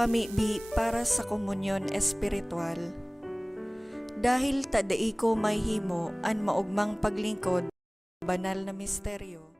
Pamibi para sa komunyon espiritual. Dahil tadai ko may himo an maugmang paglingkod, banal na misteryo.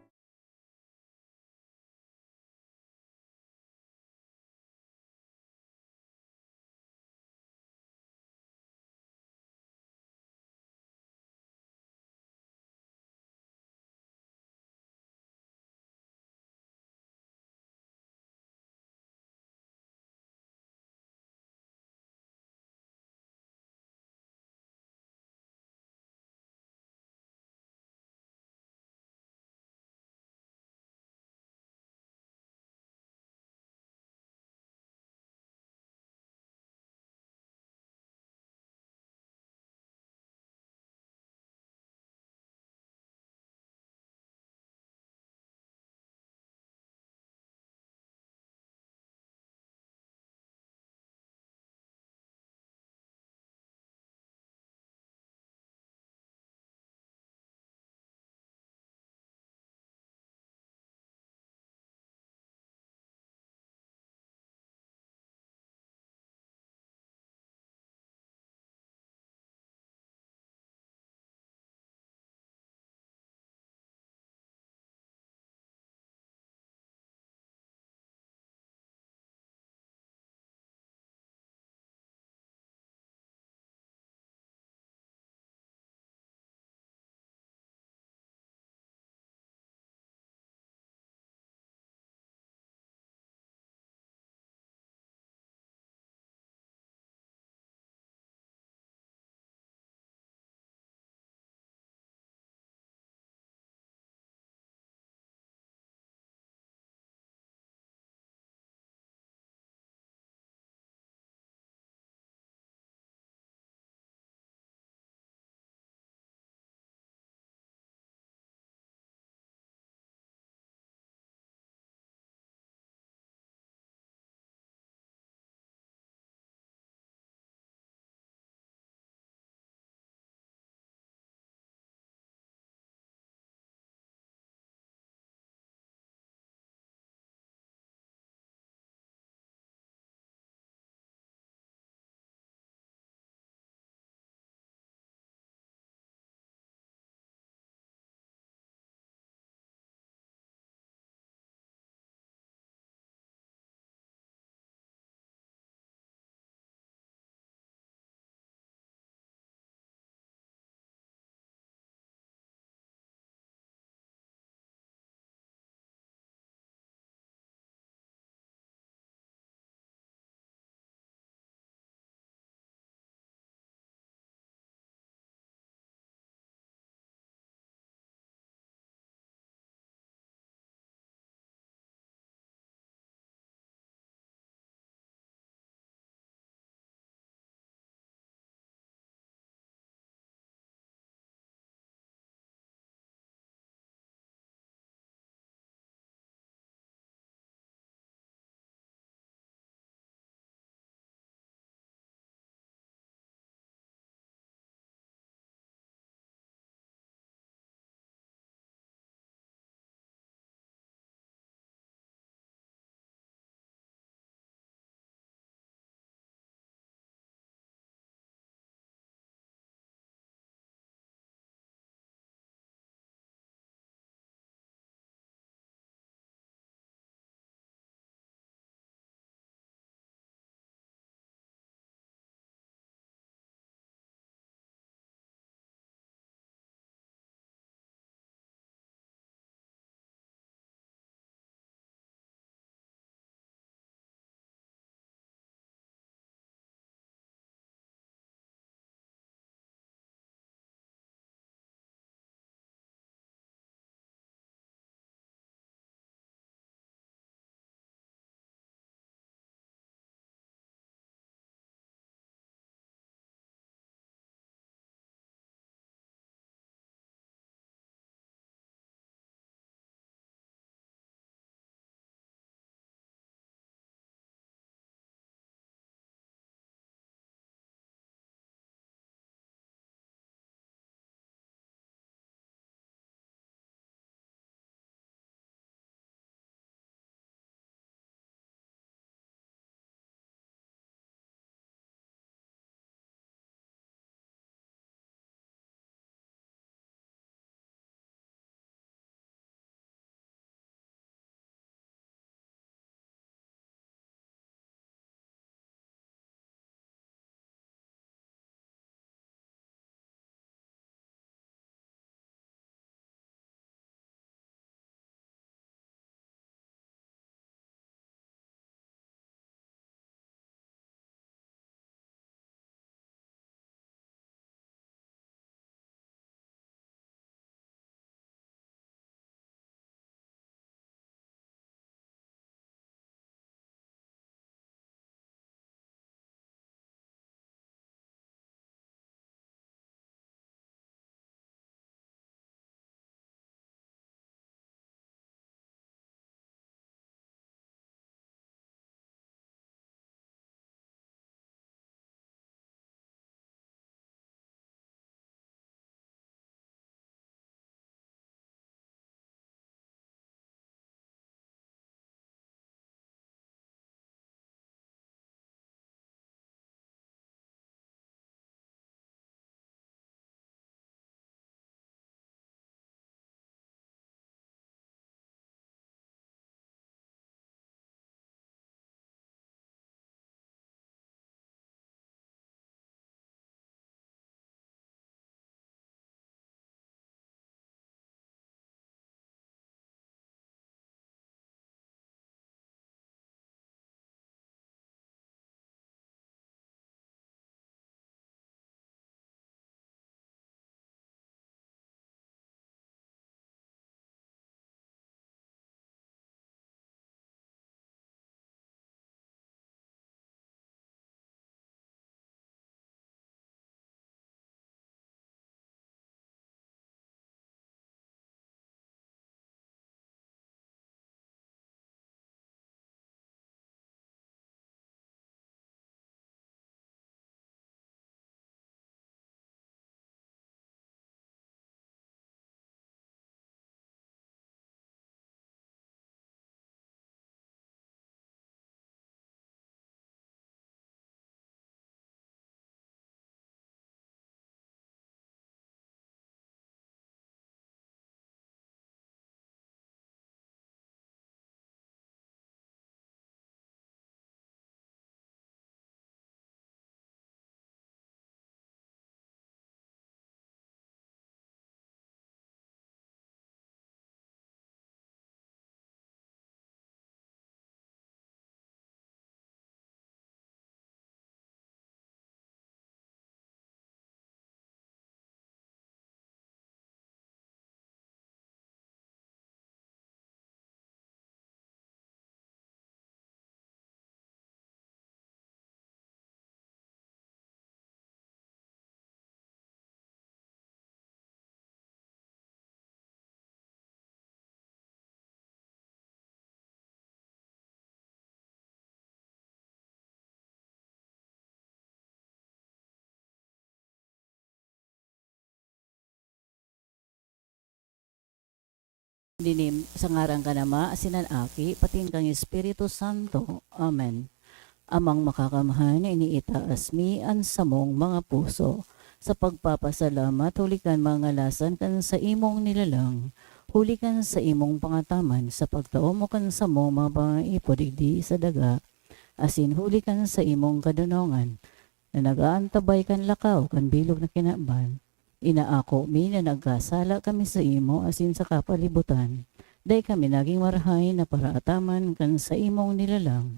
Dinim sa ngaran ka nama, asinan aki, pating kang Espiritu Santo. Amen. Amang makakamhan, iniitaas mi ang samong mga puso. Sa pagpapasalamat, hulikan mga lasan kan sa imong nilalang. Hulikan sa imong pangataman, sa pagtao mo kan sa mong mga pangipodigdi sa daga. Asin hulikan sa imong kadunongan, na nagaantabay kan lakaw, kan bilog na kinaban. Inaako mi na nagkasala kami sa imo asin sa kapalibutan. Day kami naging marhay na paraataman kan sa imong nilalang.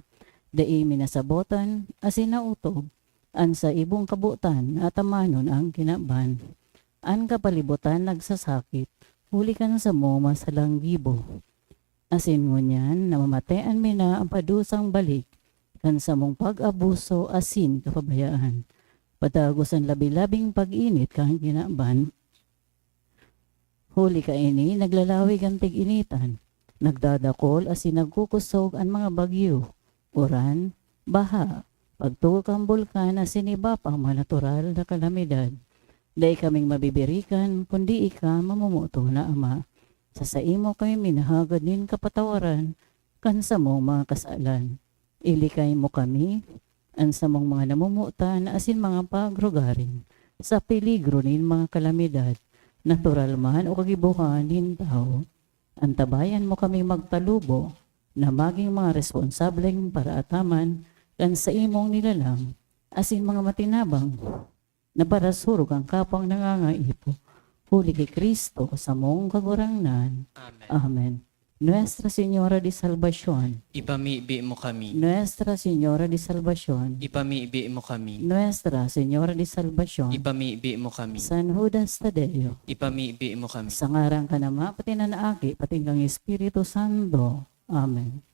Day minasabotan asin nautob. An sa ibong kabutan at amanon ang kinaban. An kapalibutan nagsasakit. Huli ka na sa mo masalang gibo. Asin ngunyan namamatean mi na ang padusang balik. Kan sa mong pag-abuso asin kapabayaan. Patagos ang labi-labing pag-init kang kinaban. Huli ka ini, naglalawig ang tig-initan. Nagdadakol asin nagkukusog ang mga bagyo. Uran, baha, pagtuol kang bulkan asin iba pang mga natural na kalamidad. Dahil kaming mabibirikan, kundi ika mamumuto na ama. Sa imo kami minahagad nin kapatawaran, kansa mo mga kasalan. Ilikay mo kami, ang samong mga namumutan asin mga pagrugarin sa peligro nin mga kalamidad, natural man o kagibukan nin tao. Antabayan mo kami magtalubo na maging mga responsableng paraataman kan sa imong nilalang asin mga matinabang na para surog ang kapang nangangaipo. Huli kay Kristo sa mong kagurangnan. Amen. Amen. Nuestra Señora de Salvación, Ipamibi mo kami. Nuestra Señora de Salvación, Ipamibi mo kami. Nuestra Señora de Salvación, Ipamibi mo kami. San Judas Tadeo, Ipamibi mo kami. sa ngaran ka nama, pati na naaki, pati kang Espiritu Santo. Amen.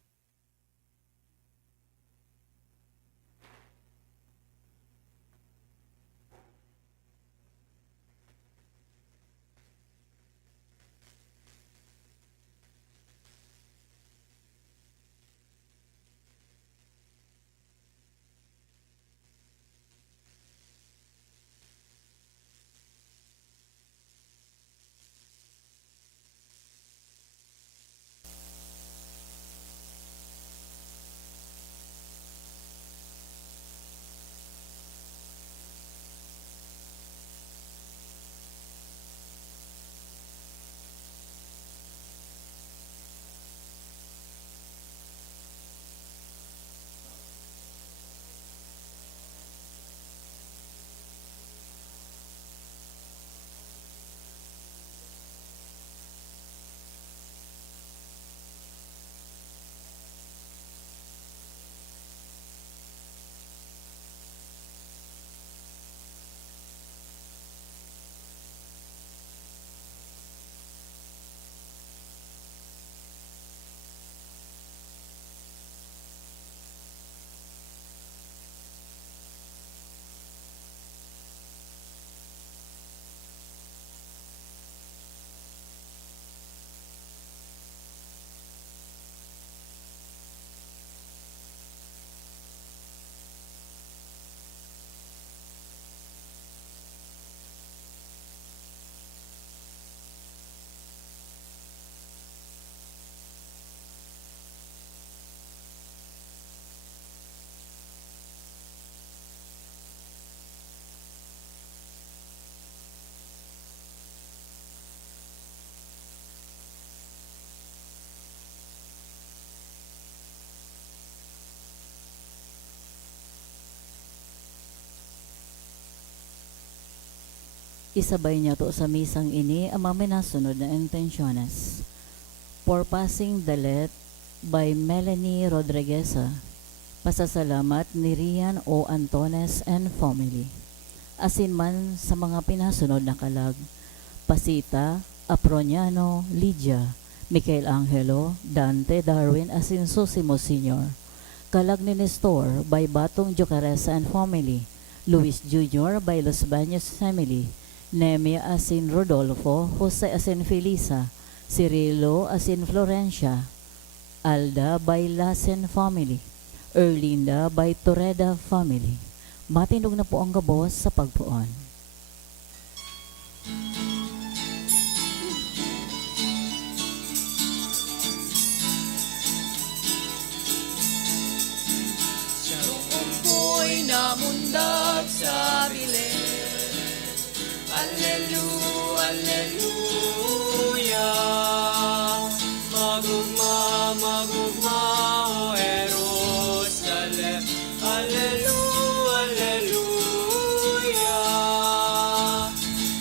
Isabay niya to sa misang ini ang mga minasunod na intensyones. For passing the let by Melanie Rodriguez. Pasasalamat ni Rian O. Antones and family. Asin man sa mga pinasunod na kalag. Pasita, Aproniano, Lydia, Michael Angelo, Dante Darwin asin Susimo Sr. Kalag ni Nestor by Batong Jocaresa and family. Luis Jr. by Los Baños family. Nemia asin Rodolfo, Jose asin Felisa, Cirilo asin Florencia, Alda by Lasen family, Erlinda by Torreda family. Matindog na po ang gabos sa pagpuon. Alleluia. Magugma, magugma, o Jerusalem. Alleluia.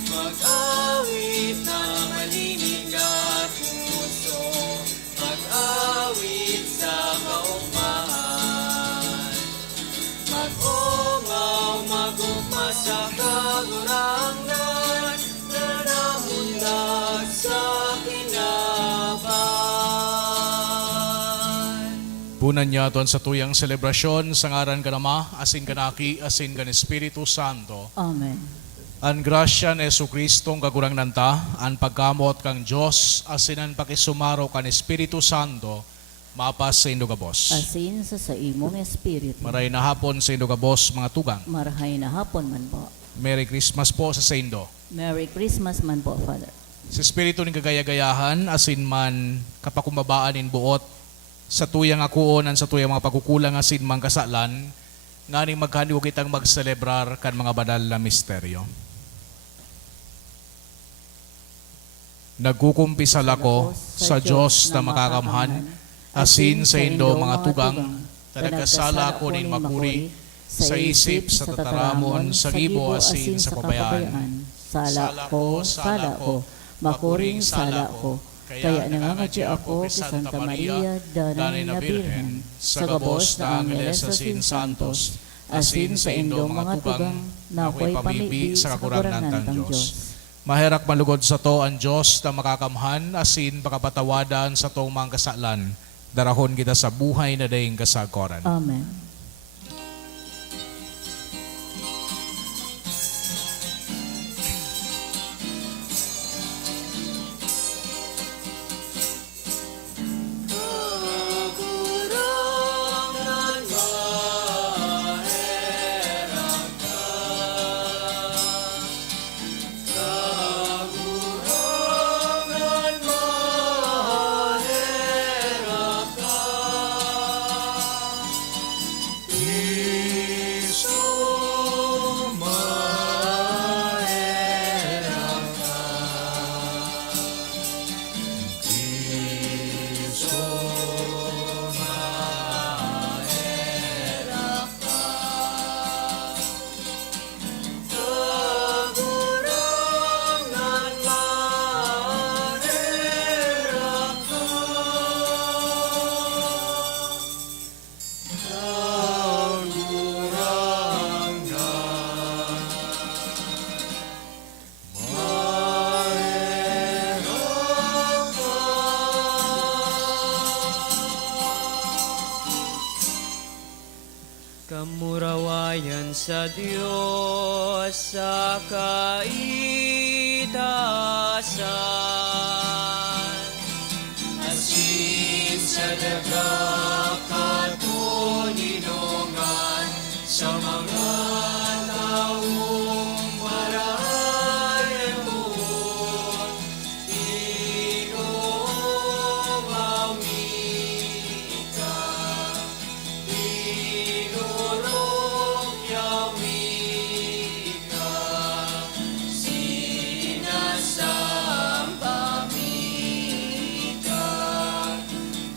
Mag-awit na malinig at puso, mag-awit sa kaugmahan. Mag-ungaw, magugma sa kagurangan, na namundag sa kinaban. Punan niya aton sa tuyang selebrasyon sa ngaran ka Ama, asin kanaki, asin kan Espiritu Santo. Amen. An grasya ni Jesucristo ang kagurang nanta, an pagkamot kang Diyos, asin ang pakisumaro kan Espiritu Santo, mapas sa Indogabos. Asin sa imong espiritu. Maray na hapon sa Indogabos, mga tugang. Marahay na hapon man po. Merry Christmas po sa Indo. Merry Christmas man po, Father. Sa Espiritu ng kagayagayahan, asin man kapakumbabaan in buot, sa tuyang akuonan, sa tuyang mga pagkukulang asin man kasalan, nga ning magkaniw kitang magselebrar kan mga banal na misteryo. Nagkukumpisal ako sa Diyos na makakamhan, asin sa Indo mga tugang, tanagkasala ko nin makuri, sa isip, sa tataramon, sa gibo, asin sa pabayaan. Sala ko, makuring sala ko. Kaya nangangadya ako kay Santa Maria, Danay na Birhen, sa gabos na Angeles asin Santos, asin sa Indo mga tugang, na ako'y pamibi sa kakurangan ng Diyos. Maherak malugod sa to ang Diyos na makakamhan, asin pakapatawadan sa tong mga kasalan. Darahon kita sa buhay na daing kasagoran. Amen. Kagurangan maherang ka. Kagurangan maherang ka. Kristo maherang ka. Kristo maherang ka. Kagurangan maherang ka. Kamurawayan sa Diyos sa kaitaasan, asin sa daga katuninongan, sa mga taong marayan mo, inumawi ka. Inulong yawi ka, sinasamba mi ka,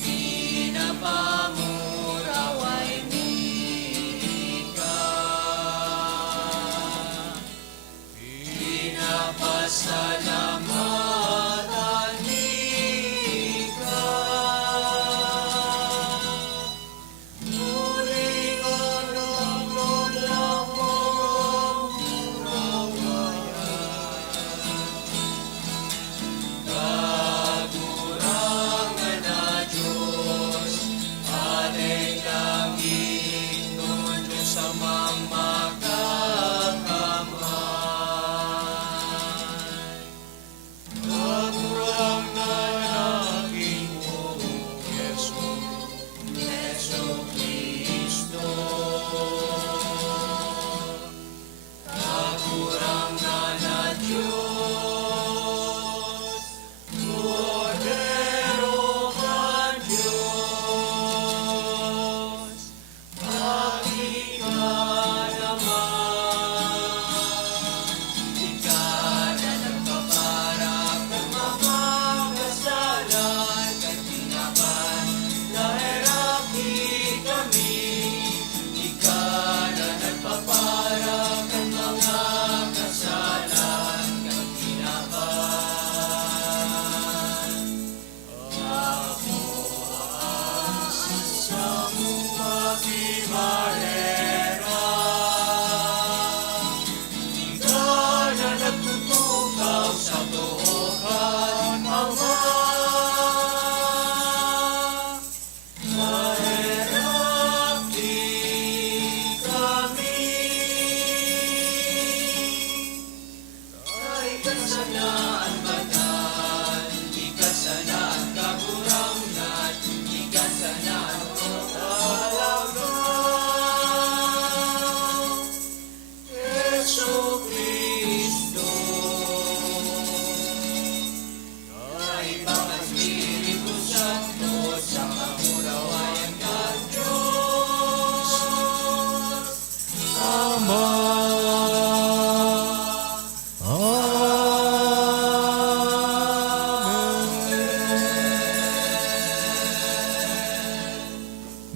pinapamuraway mi ka. Pinapasalamatan mi ka. Muling ang mong kagurangan na Diyos, alay langit nun Diyos sa mga makakamay.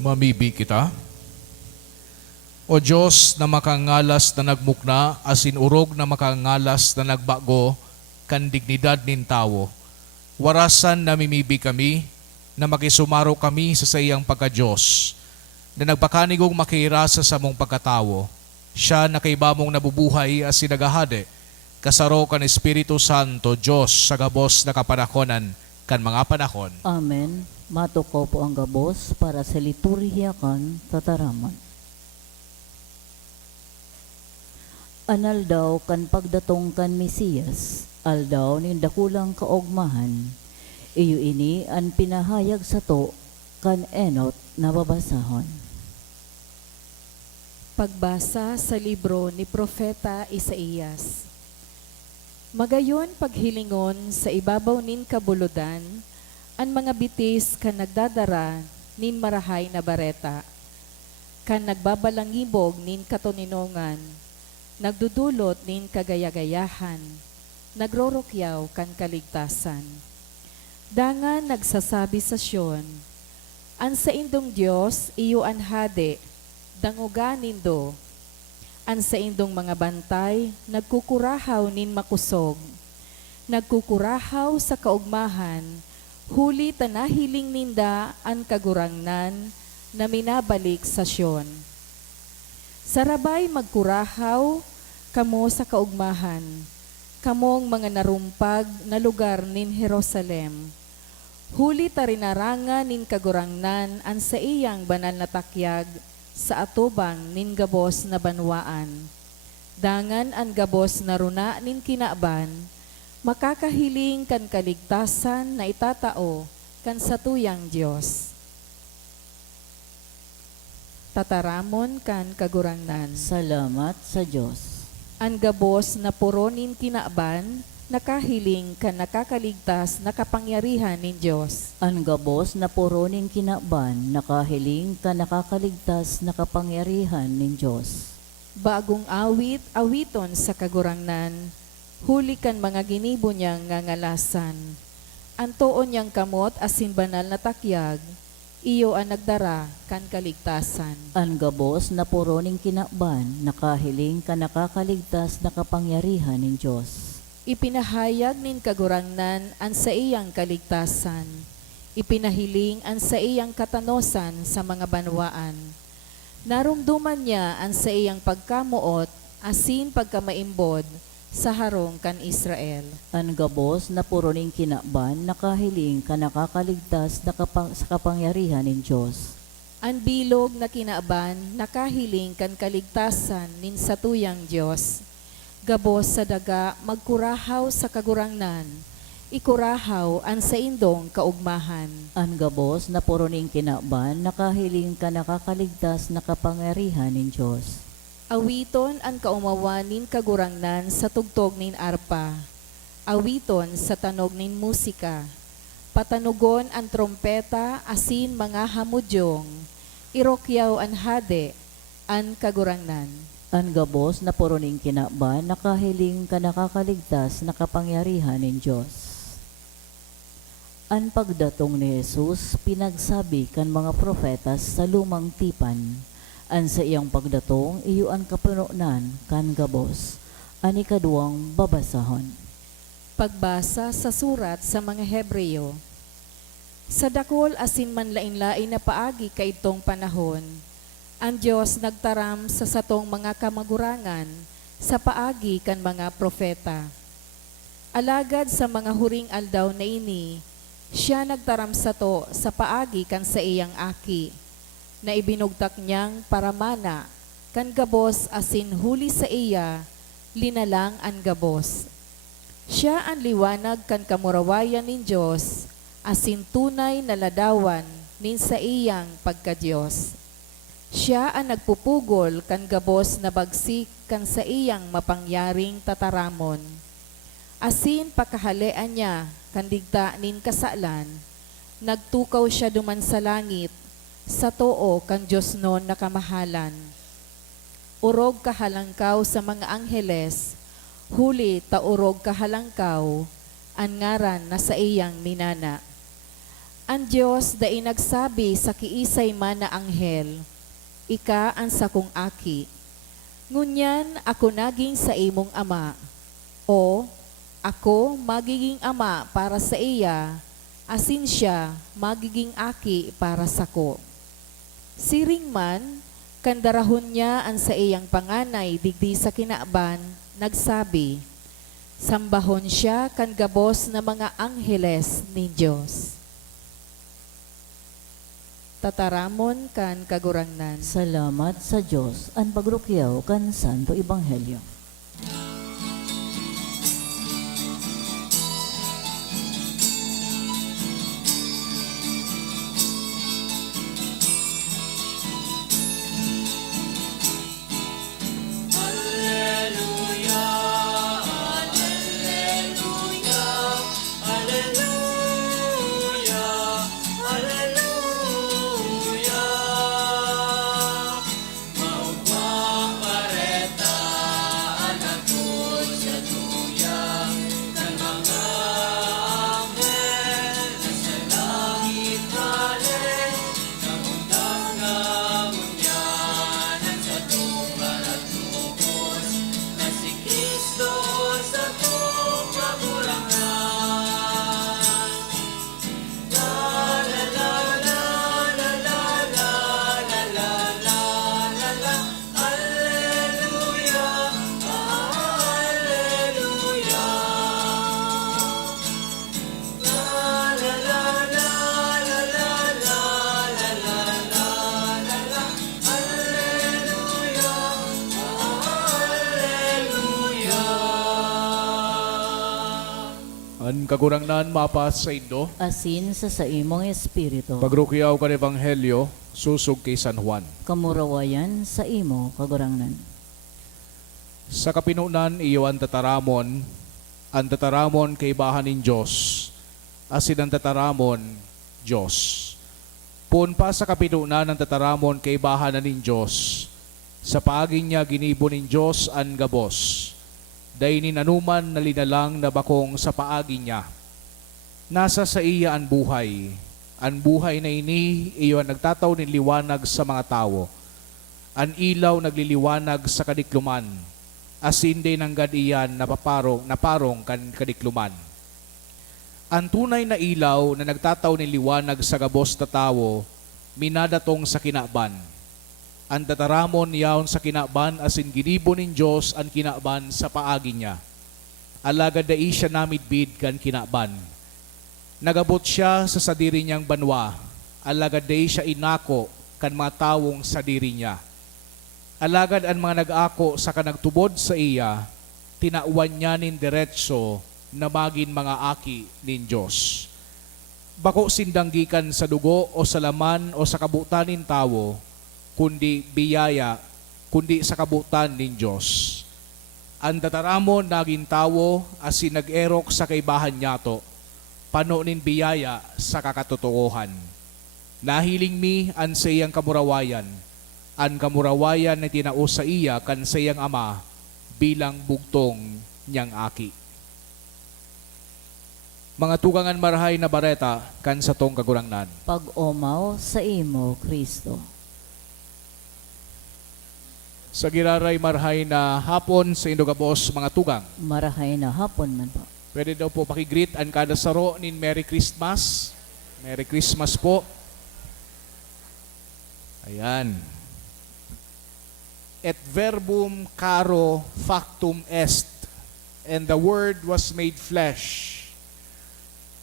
Mamibi kita. O Diyos na makangalas na nagmukna, asin urog na makangalas na nagbago, kan dignidad nin tawo. Warasan na mimibi kami, na makisumaro kami sa sayang pagka-Diyos, na nagpakanigong makirasa sa mong pagkatawo. Siya na kay bamong nabubuhay asin nagahade, kasaro kan Espiritu Santo, Diyos sa gabos na kapanahonan, kan mga panahon. Amen. Matuko po ang gabos para sa liturhiya kan tataraman. Anal daw kan pagdatong kan Mesiyas, aldaw nin dakulang kaogmahan, iyo ini ang pinahayag sa to kan enot na babasahon. Pagbasa sa libro ni Propeta Isaías. Magayon paghilingon sa ibabaw nin kabuludan, ang mga bitis kan nagdadara nin marahay na bareta, kan nagbabalangibog nin katoninongan, nagdudulot nin kagayagayahan, nagrorokyaw kan kaligtasan. Dangan nagsasabi sa Sion, an sa indong Diyos iyo an hade, dangugan nindo. An sa indong mga bantay, nagkukurahaw nin makusog. Nagkukurahaw sa kaugmahan, huli tanahiling ninda an kagurangnan na minabalik sa Sion. Sarabay magkurahaw, kamo sa kaugmahan, kamong mga narumpag na lugar nin Jerusalem. Huli tarinarangan nin kagurangnan an sa iyang banal na takyag sa atubang nin gabos na banwaan. Dangan an gabos na runa nin kinaban, makakahiling kan kaligtasan na itatao kan satuyang Diyos. Tataramon kan kagurangnan. Salamat sa Diyos. Ang gabos na puronin kinaban, nakahiling kan nakakaligtas na kapangyarihan nin Diyos. Ang gabos na puroning kinaban, nakahiling ka nakakaligtas na kapangyarihan nin Diyos. Bagong awit, awiton sa kagurangnan, huli kan mga ginibo niyang ngangalasan. Ang tuon niyang kamot asin banal na takyag, iyo ang nagdara kan kaligtasan. Ang gabos na puroning kinaban, nakahiling ka nakakaligtas na kapangyarihan nin Diyos. Ipinahayag nin kagurangnan an sa iyang kaligtasan. Ipinahiling an sa iyang katanosan sa mga banwaan. Narumduman niya an sa iyang pagkamuot, asin pagkamaimbod, sa harong kan Israel. Ang gabos na puroning kinaban, nakahiling ka nakakaligtas na sa kapangyarihan nin Diyos. Ang bilog na kinaaban, nakahiling kan kaligtasan nin satuyang Diyos. Gabos sa daga, magkurahaw sa kagurangnan, ikurahaw an sa indong kaugmahan. Ang gabos na puroning kinaban, nakahiling ka nakakaligtas na kapangyarihan nin Diyos. Awiton ang kaumawanin kagurangnan sa tugtog nin arpa. Awiton sa tanog nin musika. Patanugon ang trompeta asin mga hamudyong. Irokyaw an hade, an kagurangnan. Ang gabos na puroning kinaban, nakahiling ka nakakaligtas na kapangyarihan nin Diyos. Ang pagdatong ni Jesus, pinagsabi kan mga profetas sa lumang tipan. An sa iyang pagdatong, iyo ang kapununan kan gabos. An ikaduwang babasahon. Pagbasa sa surat sa mga Hebreo. Sa dakol asin man lain-lain na paagi kaitong panahon, ang Diyos nagtaram sa satong mga kamagurangan sa paagi kan mga profeta. Alagad sa mga huring aldaw na ini, siya nagtaram sa to sa paagi kan sa iyang aki, na ibinugtak niyang paramana, kan gabos asin huli sa iya, linalang ang gabos. Siya ang liwanag kan kamurawayan nin Diyos, asin tunay na ladawan nin sa iyang pagka-Diyos. Siya ang nagpupugol kan gabos na bagsik kan sa iyang mapangyaring tataramon. Asin pakahalean niya kan digta nin kasalan, nagtukaw siya duman sa langit, sa too kan Diyos non na kamahalan. Urog kahalangkaw sa mga angheles, huli taurog kahalangkaw, an ngaran na sa iyang minana. Ang Diyos da inagsabi sa kiisay man na anghel, ika ang sakong aki. Ngunyan ako naging sa imong ama. O, ako magiging ama para sa iya, asin siya magiging aki para sako. Siring man, kandarahon niya ang sa iyang panganay digdi sa kinaban, nagsabi, sambahon siya kan gabos na mga angheles ni Diyos. Tataramon kan kagurangnan. Salamat sa Diyos, ang pagrukyaw kan Santo Ebanghelyo. Alleluia, alleluia, alleluia, alleluia. Maugmang pareta ang agos sa tuya ng mga anghel na sa langit halik, namundang namunyanan sa tumpar at tubos na si Kristo sa tumaburangan. La la la la la la la la la la la la. Alleluia, alleluia. La la la la la la la la la la la la. Alleluia, alleluia. An kagurangnan mapas sa Indo, Asin sa imong espiritu, pagrukyaw kan Ebanghelyo, susog kay San Juan. kamurawayan sa imo kagurangnan. Sa kapinunan iyo ang tataramon kay bahanin Diyos, asin ang tataramon Diyos. Pun pa sa kapinunan ang tataramon kay bahanan nin Diyos, sa paaging niya ginibo nin Diyos ang gabos, dahil anuman na linalang na bakong sa paaging niya. Nasa sa iya ang buhay na ini iyo ang nagtataw nin liwanag sa mga tao, ang ilaw nagliliwanag sa kadikluman, asin din ang gadiyan na parong kan kadikluman. Ang tunay na ilaw na nagtataw ni liwanag sa gabos na tao, minadatong sa kinaban. Ang tataramon yaon sa kinaban asin ginibo nin Diyos ang kinaban sa paagi niya. Alagad da siya namidbid kan kinaban. Nagabot siya sa sadiri niyang banwa, alagad da siya inako kan mga tawong sadiri niya. Alagad ang mga nag-ako sa kanagtubod sa iya, tinauan niya nin diretso na magin mga aki nin Diyos. Bako sindanggikan sa dugo o sa laman o sa kabutan nin tawo, kundi biyaya, kundi sa kabutan nin Diyos. Ang tataramon naging tawo asin nag-erok sa kaibahan niyato, pano nin biyaya sa kakatotohan. Nahiling mi an sayang kamurawayan, an kamurawayan na tinao sa iya kan sayang ama bilang bugtong niyang aki. Mga tugangan marahay na bareta kan sa tong kagurangnan. Pag-omaw sa imo, Kristo. Sa giraray marahay na hapon sa Indogabos mga tugang. Marahay na hapon man po. Pwede daw po pakigreet ang kada saro nin Merry Christmas. Merry Christmas po. Ayan. Et verbum caro factum est, and the word was made flesh.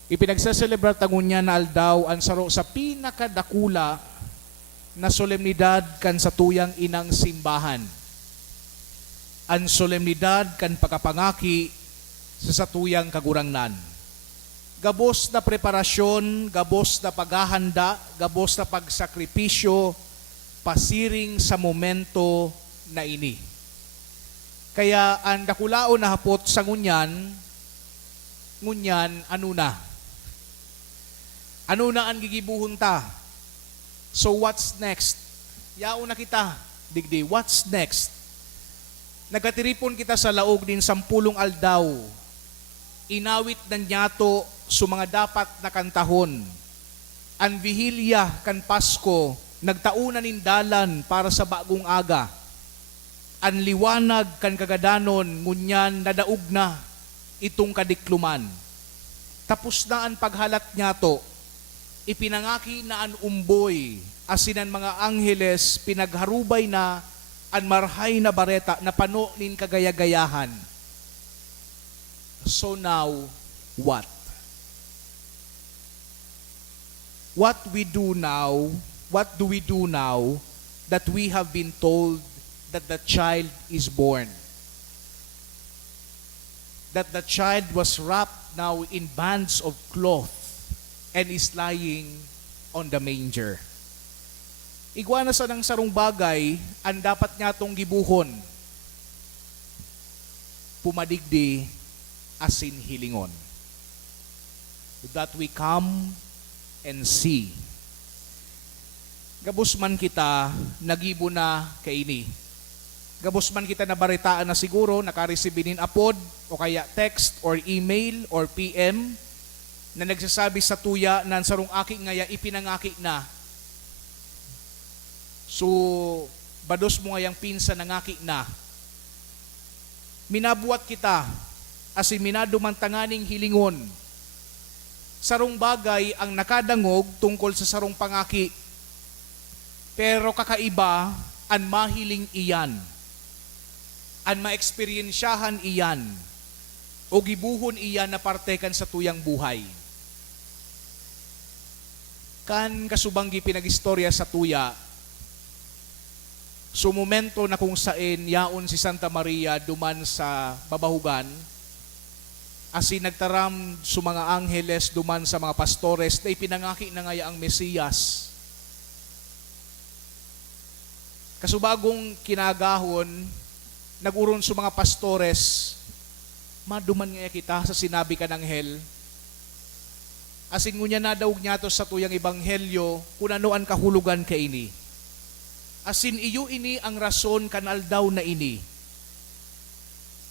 Ipinagsaselebrar tangunya na aldaw ang saro sa pinakadakula na solemnidad kan sa tuyang inang simbahan. Ang solemnidad kan pagkapangaki sa satuyang kagurangnan. Gabos na preparasyon, gabos na paghahanda, gabos na pagsakripisyo, pasiring sa momento na ini. Kaya ang dakulao na hapot sa ngunyan, ano na? Ano na ang gigibuhon ta? So what's next? Yao na kita, digdi, what's next? Nagatiripon kita sa laog din 10 aldaw. Inawit na nyato sa mga dapat na kantahon. An Vihilya kan Pasko, nagtauna nindalan para sa bagong aga. An liwanag kan kagadanon, ngunyan nadaog na itong kadikluman. Tapos na ang paghalat niya to, ipinangaki na an umboy, asinan mga angheles, pinagharubay na an marhay na bareta na pano nin kagayagayahan. So now, what? What do we do now that we have been told that the child is born? That the child was wrapped now in bands of cloth and is lying on the manger. Igwana sa ng sarong bagay, ang dapat nga tong gibuhon, pumadigdi asin hilingon. That we come and see. Gabos man kita, nagibo na kaini. Gabos man kita nabaritaan na siguro, nakaresibinin apod, o kaya text, or email, or PM, na nagsasabi sa tuya na sarong aki ngaya ipinangaki na. So, bados mo ngayang pinsa nangaki na. Minabuat kita, asin minadumantanganing hilingon. Sarong bagay ang nakadangog tungkol sa sarong pangaki. Pero kakaiba, ang mahiling iyan. Ang maeksperiensyahan iyan. O gibuhon iyan na parte kan sa tuyang buhay. Kan kasubanggi pinag-istorya sa tuya, so momento na kung saan yaon si Santa Maria duman sa babahugan, asin nagtaram sa mga angheles duman sa mga pastores na ipinangaki na ngaya ang Mesiyas. Kasubagong kinagahon, naguron sa mga pastores, maduman ngaya kita sa sinabi ka ng anghel. Asin ngunya na daw niya to sa tuyang ebanghelyo, kung ano ang kahulugan ka ini. Asin iyo ini ang rason kanal daw na ini.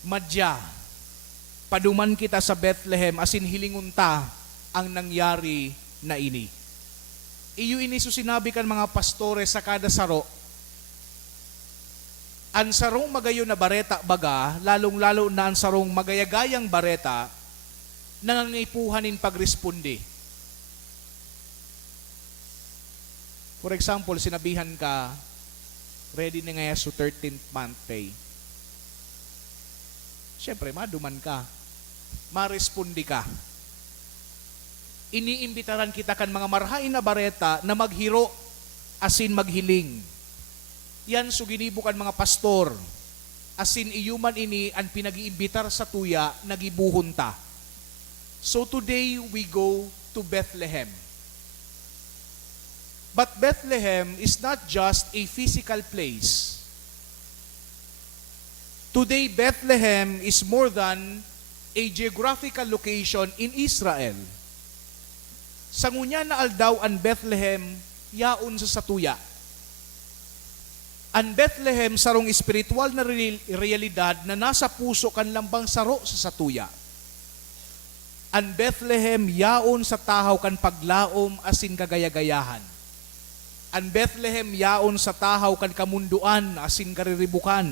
Madya, paduman kita sa Bethlehem, asin hilingunta ang nangyari na ini. Iyo ini so sinabi kan mga pastore sa kada saro. Ang sarong magayo na bareta baga, lalong-lalo na ang sarong magayagayang bareta, nangangipuhanin pagresponde. For example, sinabihan ka, ready na ngaya so 13th month pay. Siyempre, maduman ka. Marespondi ka. Iniimbitaran kita kan mga marhain na bareta na maghiro asin maghiling. Yan so ginibukan mga pastor. Asin iyuman ini ang pinag-iimbitar sa tuya, nagibuhon ta. So today we go to Bethlehem. But Bethlehem is not just a physical place. Today, Bethlehem is more than a geographical location in Israel. Sa ngunya na aldaw ang Bethlehem, yaon sa satuya. Ang Bethlehem sarong espiritual na realidad na nasa puso kan lambang saro sa satuya. Ang Bethlehem yaon sa tahaw kan paglaom asin kagayagayahan. Ang Bethlehem yaon sa tahaw kan kamunduan asin kariribukan.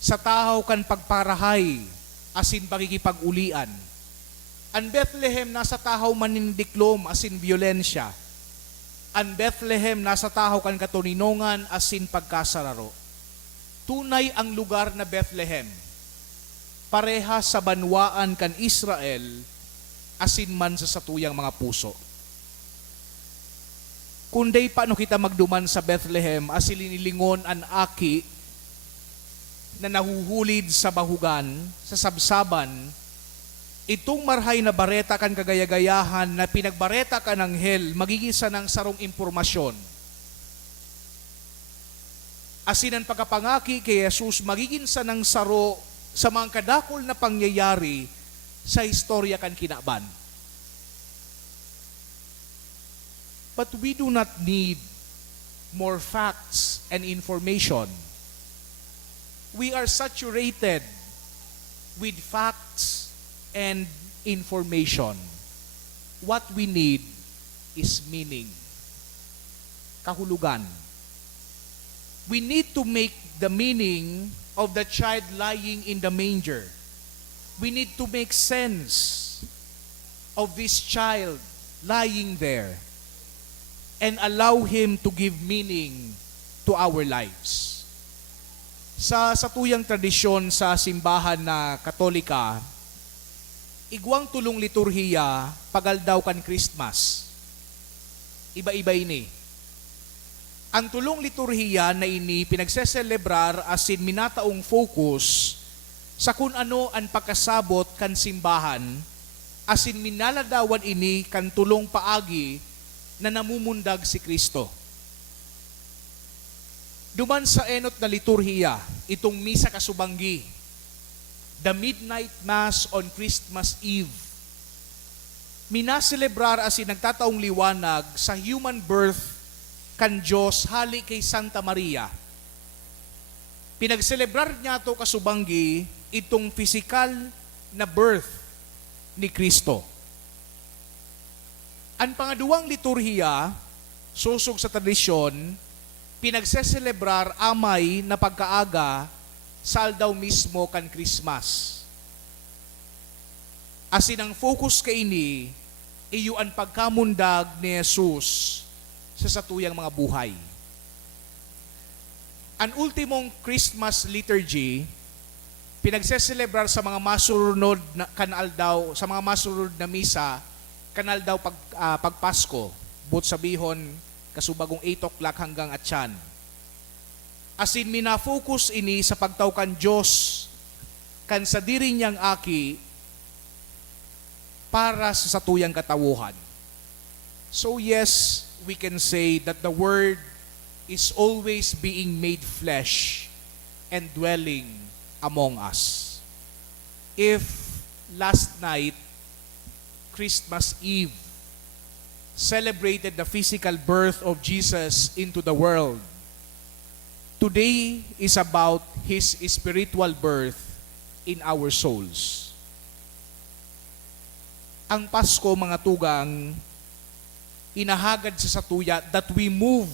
Sa tahaw kan pagparahay asin pagkikipag-ulian. Ang Bethlehem nasa tahaw manindiklom asin violensya. Ang Bethlehem nasa tahaw kan katuninongan asin pagkasararo. Tunay ang lugar na Bethlehem. Pareha sa banwaan kan Israel asin man sa satuyang mga puso. Kunday paano kita magduman sa Bethlehem asin linilingon an aki na nahuhulid sa bahugan, sa sabsaban, itong marhay na bareta kan kagayagayahan na pinagbareta ka ng hel, magigisa ng sarong impormasyon. Asin ang pagkapangaki kay Jesus, magiginsa ng saro sa mga kadakol na pangyayari sa istorya kan kinaban. But we do not need more facts and information. We are saturated with facts and information. What we need is meaning. Kahulugan. We need to make the meaning of the child lying in the manger. We need to make sense of this child lying there and allow him to give meaning to our lives. Sa satuyang tradisyon sa simbahan na Katolika, igwang tulong liturhiya pagaldaw kan Christmas. Iba-iba ini. Ang tulong liturhiya na ini pinagseselebrar asin minataong focus sa kung ano ang pagkasabot kan simbahan asin minaladawan ini kan tulong paagi na namumundag si Kristo. Duman sa enot na liturhiya, itong misa kasubanggi, the Midnight Mass on Christmas Eve, minaselebrar asin nagtataong liwanag sa human birth kan Diyos hali kay Santa Maria. Pinagselebrar niya to kasubanggi itong physical na birth ni Kristo. Ang pangaduang liturhiya, susog sa tradisyon, pinagseselebrar amay na pagkaaga sa aldaw mismo kan Christmas. Asin ang focus kaini, iyo ang pagkamundag ni Jesus sa satuyang mga buhay. Ang ultimong Christmas liturgy, pinagseselebrar sa mga masurunod na kanaldaw, sa mga masurunod na misa, kanaldaw pagpasko, but sabihon, kasubagong 8 o'clock hanggang atyan. Asin minafocus ini sa pagtaw kan Diyos, kan sa diri niyang aki, para sa satuyang katawuhan. So yes, we can say that the Word is always being made flesh and dwelling among us. If last night, Christmas Eve, celebrated the physical birth of Jesus into the world, today is about His spiritual birth in our souls. Ang Pasko, mga tugang, inahagad sa satuya that we move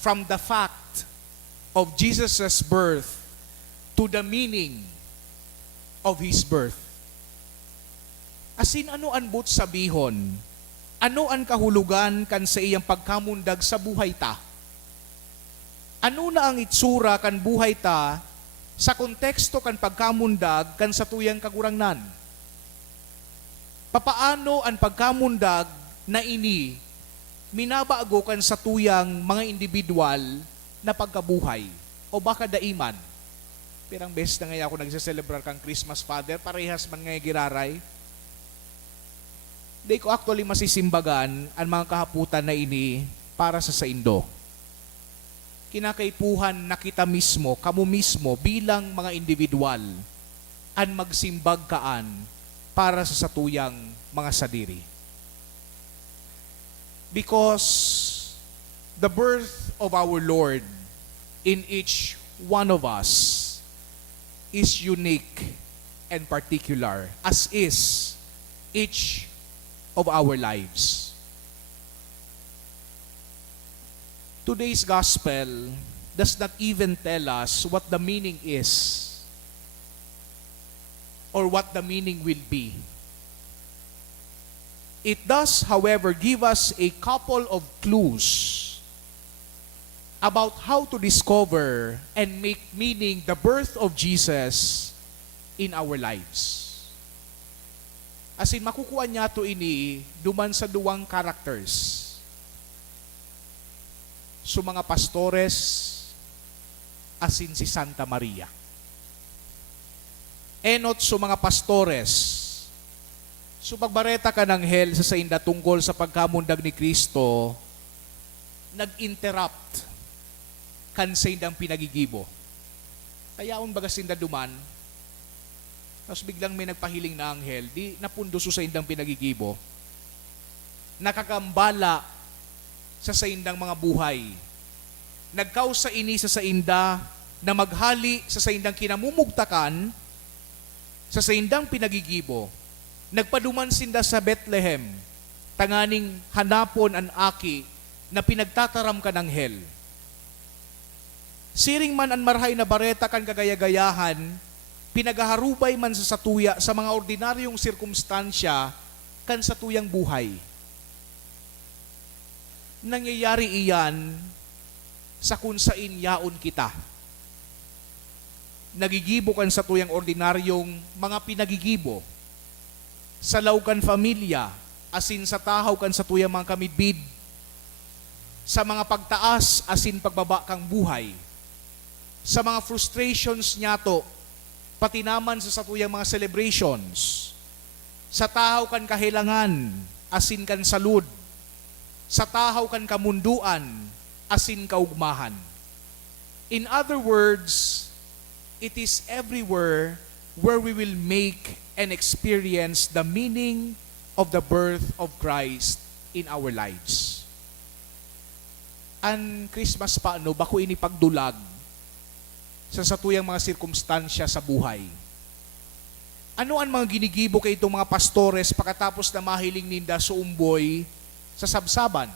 from the fact of Jesus' birth to the meaning of His birth. Asin ano ang but sabihon? Ano ang kahulugan kan sa iyang pagkamundag sa buhay ta? Ano na ang itsura kan buhay ta sa konteksto kan pagkamundag kan sa tuyang kagurangnan? Papaano ang pagkamundag na ini minabaago kan sa tuyang mga individual na pagkabuhay o baka daiman? Pirang beses na ngayon ako nagseselebrar kang Christmas Father, parehas man ngayon giraray. Di ko actually masisimbagan ang mga kahaputan na ini para sa saindo. Kinakaipuhan na kita mismo, kamo mismo bilang mga individual ang magsimbag kaan para sa satuyang mga sadiri. Because the birth of our Lord in each one of us is unique and particular, as is each of our lives. Today's gospel does not even tell us what the meaning is or what the meaning will be. It does, however, give us a couple of clues about how to discover and make meaning the birth of Jesus in our lives. As in, makukuha niya to ini duman sa duwang characters. So mga pastores, asin si Santa Maria. Enot so mga pastores, so pagbareta ka ng hell sa sainda tungkol sa pagkamundag ni Kristo, nag-interrupt kan saindang pinagigibo. Kayaon baga sinda duman, tapos biglang may nagpahiling na anghel, di napundo so saindang pinagigibo, nakakambala sa saindang mga buhay. Nagkausa ini sa sainda na maghali sa saindang kinamumugtakan, sa saindang pinagigibo. Nagpaduman sinda sa Bethlehem tanganing hanapon an aki na pinagtataram ka ng hell. Siring man an marhay na bareta kan kagayagayahan, pinagaharubay man sa satuya sa mga ordinaryong sirkumstansya kan satuyang buhay. Nangyayari iyan sa kung sain yaon kita. Nagigibo kan sa tuyang ordinaryong mga pinagigibo. Sa laukan familia, asin sa tahaw kan sa tuyang mga kamidbid. Sa mga pagtaas, asin pagbaba kang buhay. Sa mga frustrations nyato, pati naman sa satuyang mga celebrations. Sa tahaw kan kahilangan, asin kan salud. Sa tahaw kan kamunduan, asin kaugmahan. In other words, it is everywhere where we will make and experience the meaning of the birth of Christ in our lives. Ang Christmas paano, bako ini pagdulag sa satuyang mga sirkumstansya sa buhay. Ano ang mga ginigibo kay itong mga pastores pagkatapos na mahiling ninda sa umboy sa sabsaban?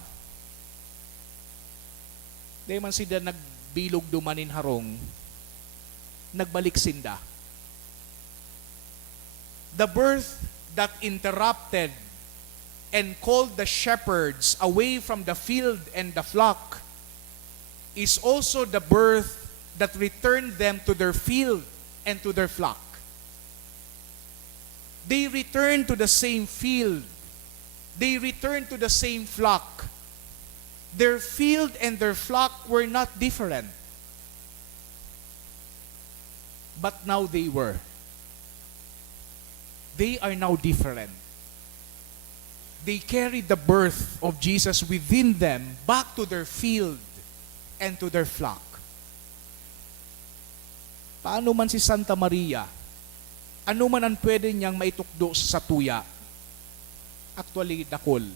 Dahil man sila nagbilog dumanin harong, nagbalik sinda. The birth that interrupted and called the shepherds away from the field and the flock is also the birth that returned them to their field and to their flock. They returned to the same field. They returned to the same flock. Their field and their flock were not different. But now they were. They are now different. They carried the birth of Jesus within them back to their field and to their flock. Paano man si Santa Maria, ano man ang pwede niyang maitukdo sa satuya? Actually, dakol.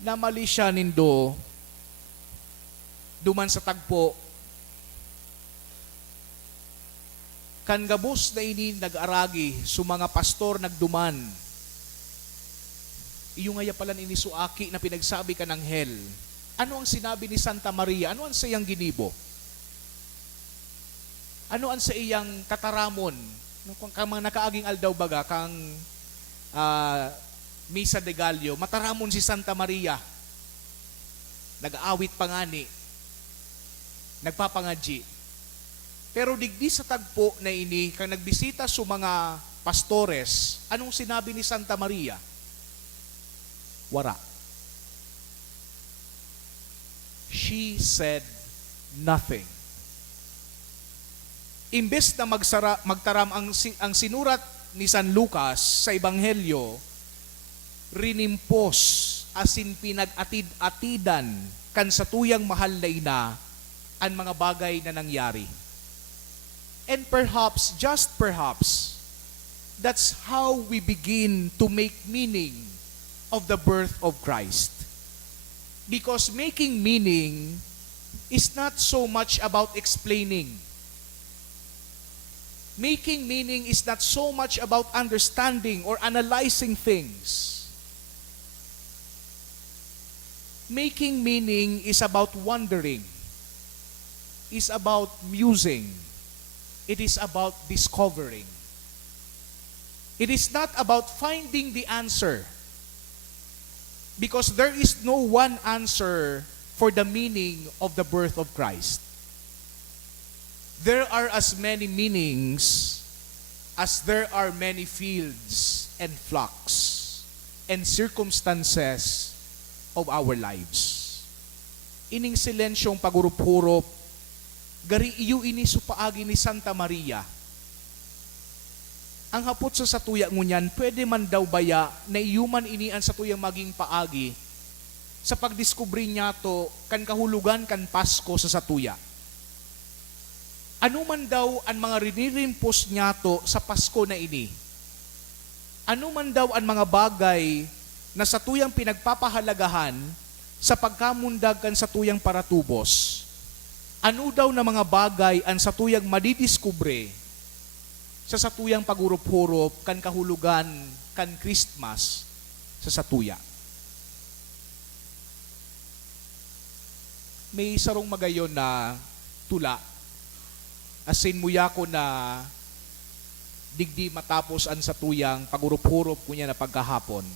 Namali siya nindo, duman sa tagpo, kan gabos na ini nag-aragi, su mga pastor nagduman, iyo nga pala ini suaki na pinagsabi ka ng hell. Ano ang sinabi ni Santa Maria? Ano ang sa iyang ginibo? Ano ang sa iyang tataramon? Kung mga nakaaging aldaw baga, kang Misa de Gallo, mataramon si Santa Maria. Nag-aawit pangani. Nagpapangadji. Pero digdi sa tagpo na ini, kang nagbisita sa mga pastores, anong sinabi ni Santa Maria? Wara. She said nothing. Imbes na magtaram ang sinurat ni San Lucas sa Ebanghelyo, rinimpos asin pinag-atid-atidan kan sa tuyang mahal na ina ang mga bagay na nangyari. And perhaps, just perhaps, that's how we begin to make meaning of the birth of Christ. Because making meaning is not so much about explaining. Making meaning is not so much about understanding or analyzing things. Making meaning is about wondering, is about musing, it is about discovering. It is not about finding the answer, because there is no one answer for the meaning of the birth of Christ. There are as many meanings as there are many fields and flocks and circumstances of our lives. Ining silensyong pagurup-hurup, gari iyo ini supaagi ni Santa Maria. Ang hapot sa satuya ngunyan, pwede man daw baya na iyuman inian sa tuyang maging paagi sa pagdiskubre niya to kan kahulugan kan Pasko sa satuya. Ano man daw ang mga rinirimpos niya to sa Pasko na ini? Ano man daw ang mga bagay na sa tuyang pinagpapahalagahan sa pagkamundag kan sa tuyang paratubos? Ano daw na mga bagay ang sa tuyang madidiskubre sa tuyang pagurup-hurup kan kahulugan kan Christmas sa satuya. May sarong magayon na tula, asin muya ko na digdi matapos ang satuyang pagurup-hurup kunya na pagkahapon.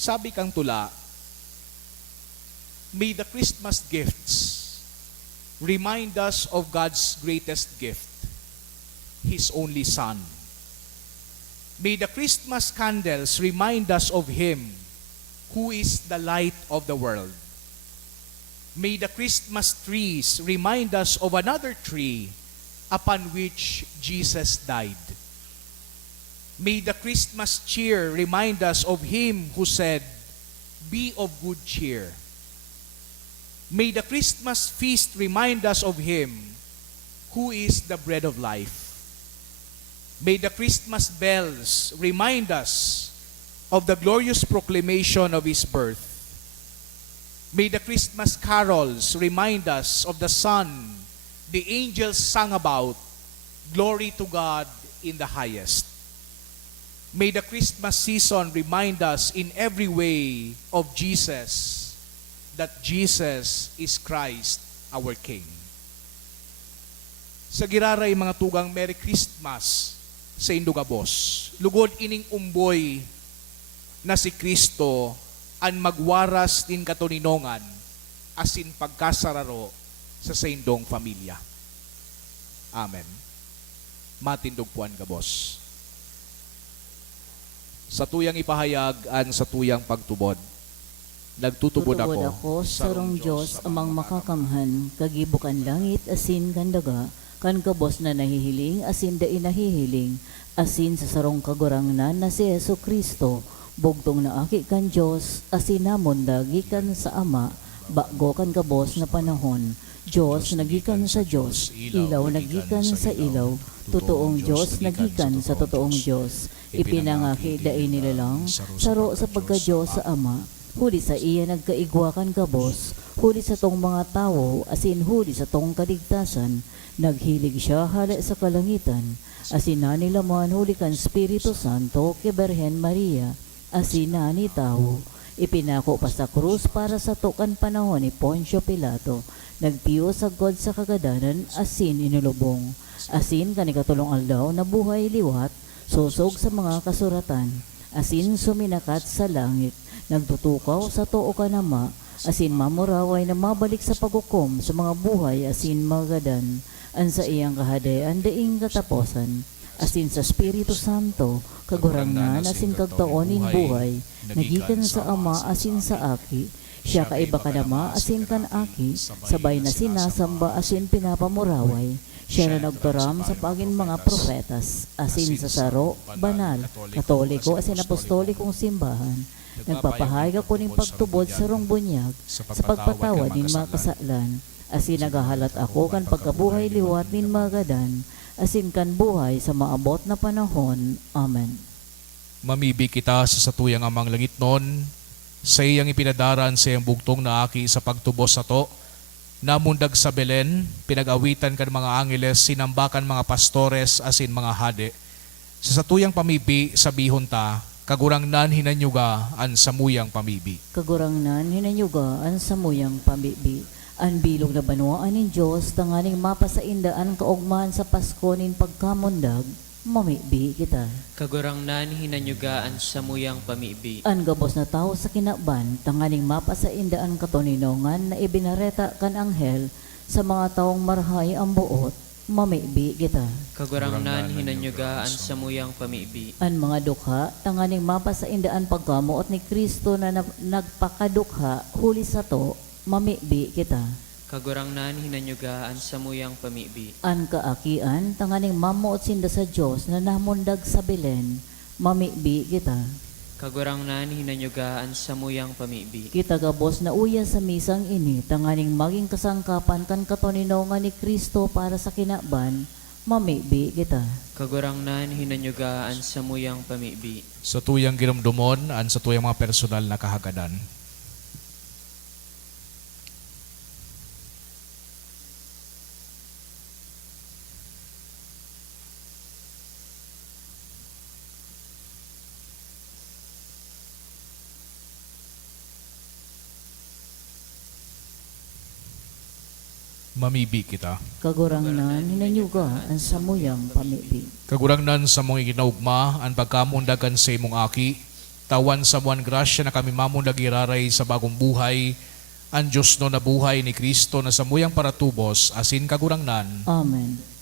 Sabi kang tula, may the Christmas gifts remind us of God's greatest gift, His only Son. May the Christmas candles remind us of Him who is the light of the world. May the Christmas trees remind us of another tree upon which Jesus died. May the Christmas cheer remind us of Him who said, "Be of good cheer." May the Christmas feast remind us of Him who is the bread of life. May the Christmas bells remind us of the glorious proclamation of His birth. May the Christmas carols remind us of the Son the angels sang about, glory to God in the highest. May the Christmas season remind us in every way of Jesus, that Jesus is Christ, our King. Sa giraray mga tugang Merry Christmas sa Indugabos, lugod ining umboy na si Kristo ang magwaras din katuninongan asin pagkasararo sa saindong pamilya. Amen. Matindog puan ka, boss. Sa tuyang ipahayag an sa tuyang pagtubod, nagtutubod ako sa rong Diyos amang makakamhan, kagibukan langit asin kandaga, kan kabos na nahihiling asin da inahihiling, asin sa sarong kagurangnan na si Yesu Kristo, bugtong na aki kan Diyos, asin namon gikan sa Ama, bago kan kabos na panahon. Diyos nagikan sa Diyos, ilaw nagikan sa ilaw, totoong Diyos nagikan sa totoong Diyos. Ipinangaki daay nilalang, saro sa pagka-Diyos sa Ama, huli sa iya nagkaigwakan kabos, huli sa tong mga tao, asin huli sa tong kaligtasan, naghilig siya hala sa kalangitan, asin na nilaman huli kan Espiritu Santo kay Berhen Maria, asin na ni tao. Ipinako pa sa krus para sa tukan panahon ni Poncio Pilato, nagtiyo sa God sa kagadanan, asin inulubong, asin kanikatulong aldaw na buhay liwat, susog sa mga kasuratan, asin suminakat sa langit, nagtutukaw sa tuo kanama, asin mamuraway na mabalik sa paghukom sa mga buhay, asin magadan, an sa iyang kahadayan daing kataposan, asin sa Espiritu Santo, kagurangnan asin kagtaonin buhay, nagikan sa Ama asin sa Aki, siya kaiba kanama asin kan Aki, sabay na sinasamba asin pinapamuraway, siya na nagturam sa pagin mga profetas, asin sa saro, banal, katoliko asin apostolikong simbahan, nagpapahayag ako ning pagtubod sa rong bunyag, sa pagpatawad nin mga kasalan, asin nagahalat ako kan pagkabuhay liwat nin magadan, asin kan buhay sa maabot na panahon. Amen. Mamibi kita sa satuyang amang langit nun, sa iyang ipinadaran sa iyang bugtong na aki sa pagtubos sa to, namundag sa Belen, pinag-awitan kan mga angeles, sinambakan mga pastores, asin mga hade. Sa satuyang pamibi, sabihon ta, kagurangnan hinanyuga an samuyang pamibi. Kagurangnan hinanyuga an samuyang pamibi. An bilog na banwaan nin Diyos, tanganing mapasaindaan kaugmahan sa Pasko nin pagkamundag, mamibi kita. Kagurangnan hinanyugaan sa muyang pamibi. An gabos na tao sa kinaban, tanganing mapasaindaan katoninongan na ibinareta kan anghel sa mga taong marhay ang buot, mamibi kita. Kagurangnan hinanyugaan sa muyang pamibi. An mga dukha, tanganing mapasaindaan pagkamuot ni Kristo na nagpakadukha, huli sa to, mamibi kita. Kagurangnan hinanyugaan sa muyang pamibi. An kaakian, tanganing mamuot sinda sa Diyos na namundag sa Belen, mamibi kita. Kagurangnan hinanyugaan sa muyang pamibi. Kita gabos na uya sa misang ini, tanganing maging kasangkapan kan katoninongan ni Kristo para sa kinaban, mamibi kita. Kagurangnan hinanyugaan sa muyang pamibi. Sa tuyang giramdomon, an sa tuyang mga personal na kahagadan. Mamibi kita. Kagurangnan, hinanyuga ang samuyang pamibig. Kagurangnan sa mong iginaugma, ang pagkamundagan sa imong aki, tawan sa muan grasya na kami mamundag iraray sa bagong buhay, ang Diyos no na buhay ni Kristo na samuyang paratubos, asin kagurangnan. Amen.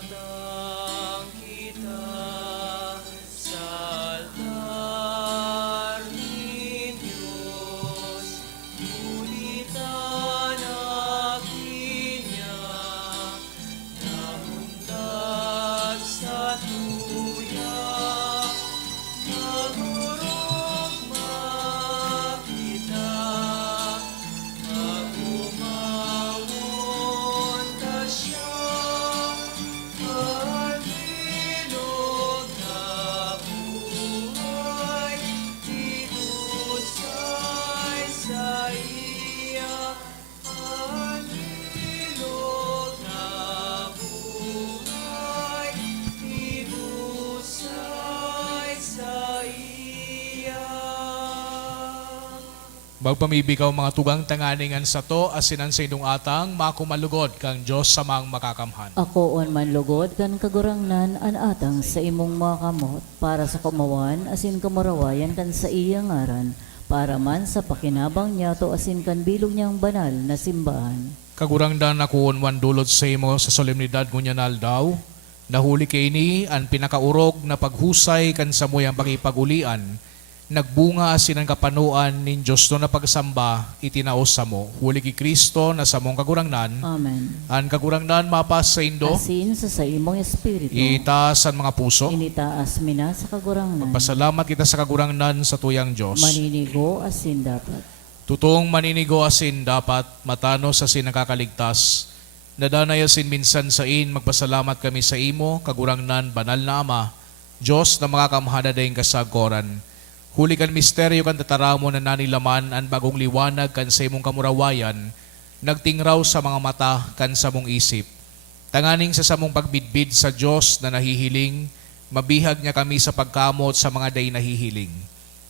Magatang kita sa altar ni Diyos, ulitan akin niya, namundag sa tuya, magurugma kita, magumawon ka siya. Pag-ilog na buhay, tinusay sa iya. Pag-ilog na buhay, tinusay sa iya. Magpamibikaw mga tugang tanganingan sa to, asinan sa indong atang, makumalugod kang Diyos sa mga makakamhan. Ako on manlugod kan kagurangnan an atang sa imong mga kamot para sa kumawan asin kamarawayan kan sa iyang ngaran para man sa pakinabang niya to asin kan bilog niyang banal na simbahan. Kagurangdan ako unwan dulot sa imo sa solemnidad ngunya naldaw, nahuli kay ni ang pinakaurog na paghusay kan samuyang pakipagulian, nagbunga asin ang kapanuan nin Diyos no na pagsamba itinaos sa mo. Huli ki Kristo na sa mong kagurangnan, Amen. ang kagurangnan mapas sa indo, Asin sa imong espiritu. itaas ang mga puso. Initaas mina sa kagurangnan. Pasalamat kita sa kagurangnan sa tuyang Diyos. Maninigo asin dapat. Tutong maninigo asin dapat matano sa sin nakakaligtas. Nadanay asin minsan sa in magpasalamat kami sa imo, kagurangnan banal na Ama, Diyos na makakamhana dayong kasagoran. Huli kan misteryo kan tataramo na nanilaman ang bagong liwanag kan sa imong kamurawayan, nagtingraw sa mga mata kan sa mong isip. Tanganing sa samong pagbidbid sa Diyos na nahihiling, mabihag niya kami sa pagkamot sa mga day nahihiling.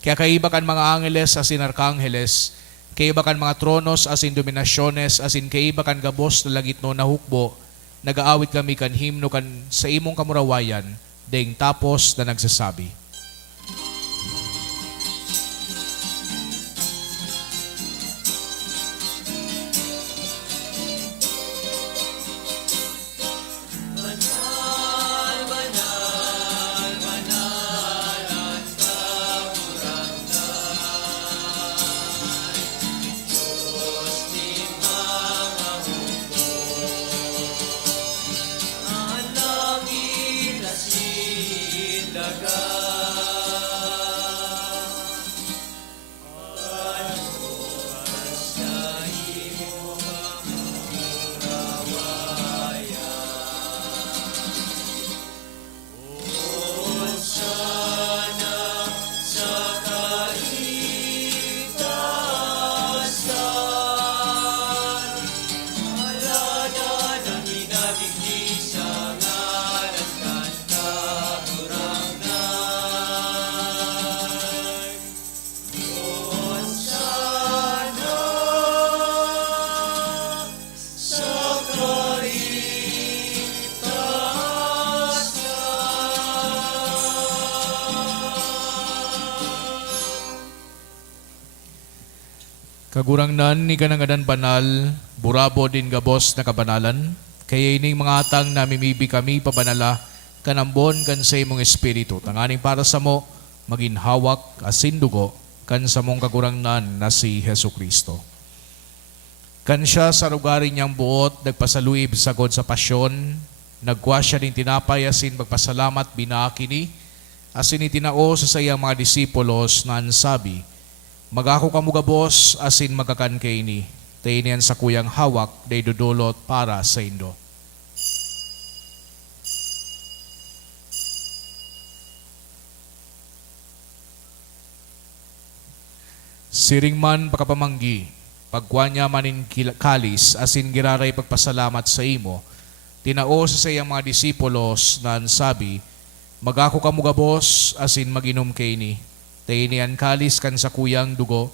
Kaya kaiba kan mga angeles asin arkangheles, kaiba kan mga tronos asin dominasyones, asin kaiba kan gabos na langit no nahukbo, nagaawit kami kan himno kan sa imong kamurawayan, dayng tapos na nagsasabi. Alangin asin dagat. Kagurangnan ni kanangadan banal, burabo din gabos na kabanalan, kaya ining mga atang namimibi kami pabanala, kanambon kan sa imong espiritu, tanganing para sa mo, maging hawak asin dugo, kan sa mong kagurangnan na si Hesu Kristo. Kan siya sa lugarin niyang buot, nagpasaluib sagod sa pasyon, nagkuha siya din tinapay asin magpasalamat binakini, asin itinao sa sayang mga disipulos na ansabi, magako kamugabos asin magakan kay ni, tainian sa kuyang hawak, day dudulot para sa indo. Siring man pakapamanggi, Pagkuha niya manin kalis, asin giraray pagpasalamat sa imo, tinao sa sayang mga disipulos na sabi, magako ka mo gabos, asin maginom kay ni. Tayo niyan kalis kan sa kuyang dugo,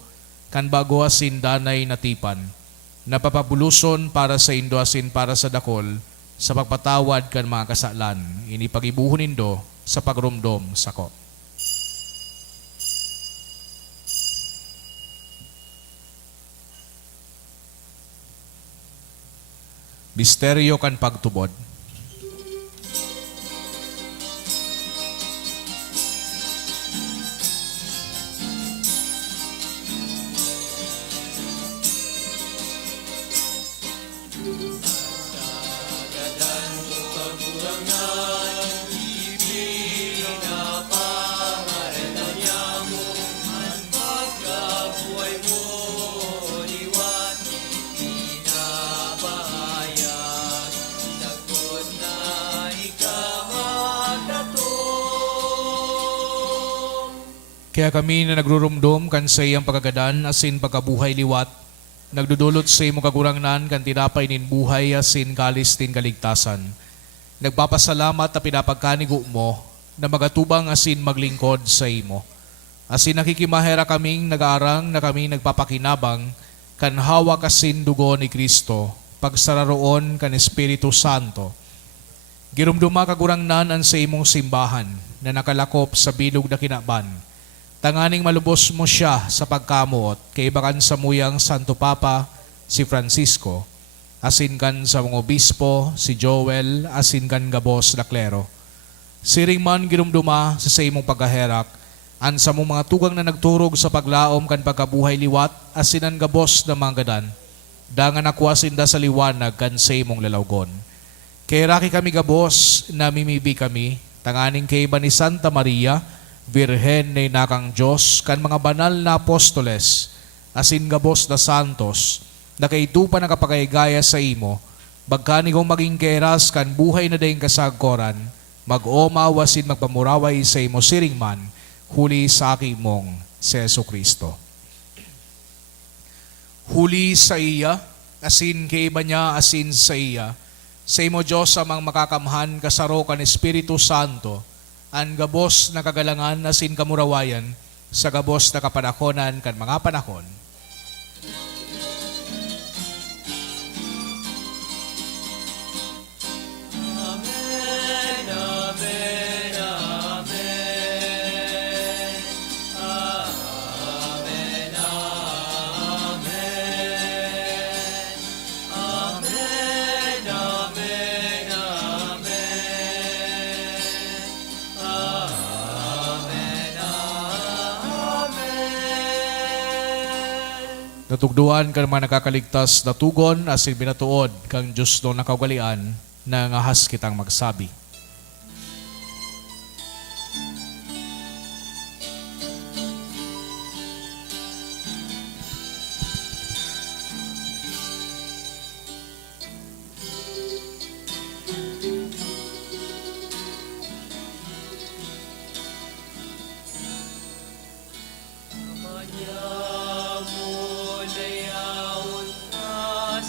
kan bago asin danay natipan. Napapabuluson para sa indo asin para sa dakol, sa pagpatawad kan mga kasalan. Ini pagibuhon nindo sa pagrumdom sako. Misteryo kan pagtubod. Kaya kami na nagrurumdum kan sa iyang pagkagadan asin pagkabuhay liwat, nagdudulot sa imo kagurangnan kan tinapay nin buhay asin kalis tin kaligtasan. Nagpapasalamat na pinapagkanigo mo na magatubang asin maglingkod sa imo. Asin nakikimahera kaming nag-aarang na kami nagpapakinabang kan hawak asin dugo ni Kristo, pagsararoon kan Espiritu Santo. Girumduma kagurangnan an sa imong simbahan na nakalakop sa bilog na kinaban. Tanganing malubos mo siya sa pagkamuot kay bakan sa muyang Santo Papa si Francisco, asin kan sa mga obispo si Joel, asin kan gabos na klero. Siring man girumduma sa imong pagkaherak, an sa mong mga tugang na nagturog sa paglaom kan pagkabuhay liwat, asin ang gabos na manggadan, dangan akwasin da sa liwanag kan sa imong lalawgon. Kay raki kami gabos, namimibi kami, tanganing kay iba ni Santa Maria, Birhen na inakang Diyos, kan mga banal na apostoles, asin gabos na santos, na kaitupan na kapagaygaya sa imo, bagkanigong maging keras kan buhay na dayong kasagkoran, mag-omaw asin magpamuraway sa imo siring man, huli sa aking mong si Jesucristo. Huli sa iya, asin kay iba niya, asin sa iya, sa imo Diyos amang makakamhan kasaro kan Espiritu Santo, ang gabos na kagalangan asin kamurawayan sa gabos na kapanahonan kan mga panahon. Natugduan kan mga nakakaligtas na tugon asin binatuod kang Diyos no nakaugalian na ngahas kitang magsabi.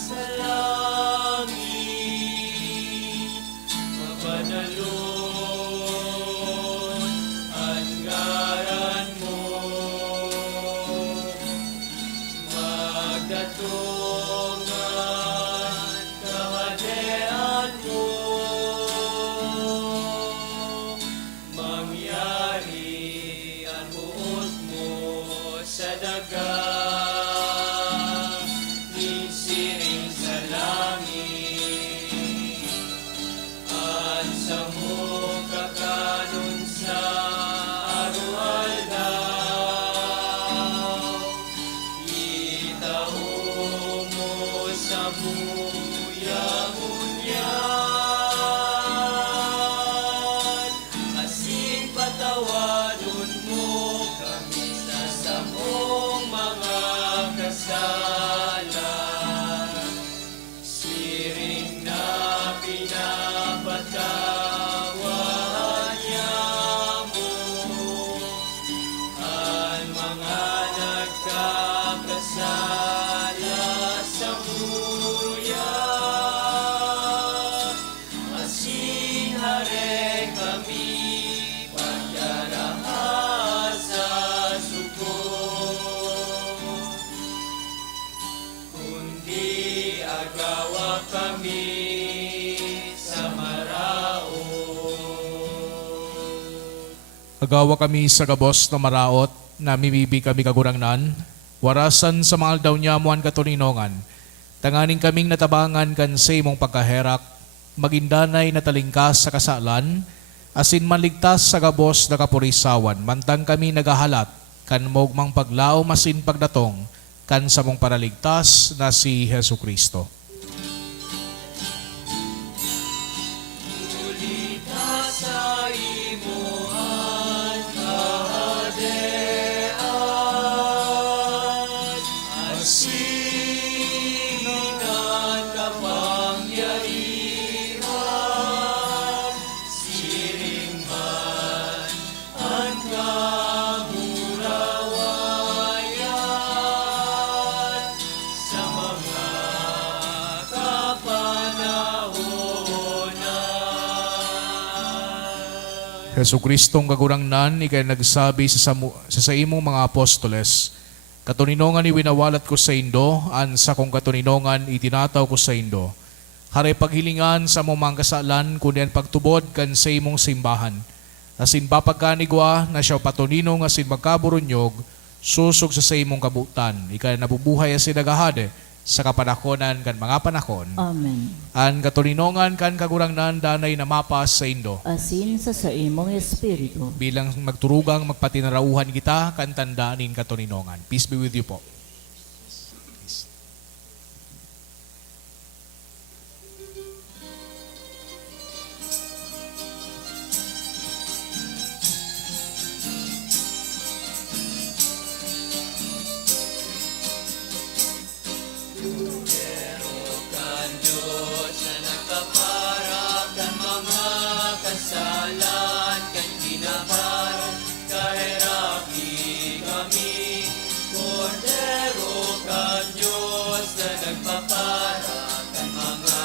Sa langit, Agawa kami sa gabos na maraot, na mimibi kami kagurangnan, warasan sa mga aldaw niya muan katuninongan, tanganing kaming natabangan kan sa imong pagkaherak, magindanay na talingkas sa kasalan, asin manligtas sa gabos na kapurisawan, mantang kami nagahalat, kan mogmang paglao masin pagdatong, kan sa mong paraligtas na si Hesu Kristo. Sa imuhan kahadean, asinan kapangyarihan, siring man ang kamurawayan, sa mga kapanahonan. Hesu Kristong kagurangnan, ikay nagsabi sa imong mga apostoles, katuninongan iwinawalat ko sa indo, an sa kong katuninongan itinataw ko sa indo. Haray paghilingan sa mong mga kasalan, kundi pagtubod kan sa imong simbahan. Asin papagkanigwa na siya patuninong asin magkaburunyog, susog sa imong kabutan. Ikay nabubuhay asin nagahade sa kapanahonan kan mga panahon. Amen. An katuninongan kan kagurangnan danay na mapas sa indo. Asin sa imong espiritu. Bilang magturugang magpatinarauhan kita kan tandaanin katuninongan. Peace be with you po. Kan Diyos na nagkaparang kan mga kasalan, kan kinabaran, kahiraki kami. Kordero kan Diyos na nagpaparang kan mga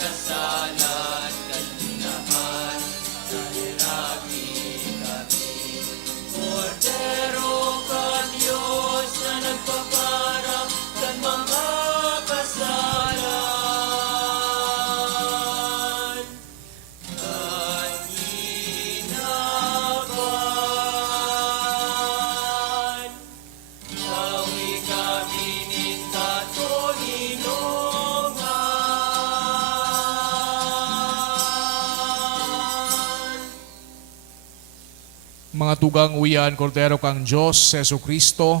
kasalan, kan kinabaran, kahiraki kami. Kordero kan Diyos na nagpaparang kan mga kasalan, kan ginaban. Bawi kami ning katulinongan. Mga tugang uyan, Kordero kang Diyos, Yesu Kristo,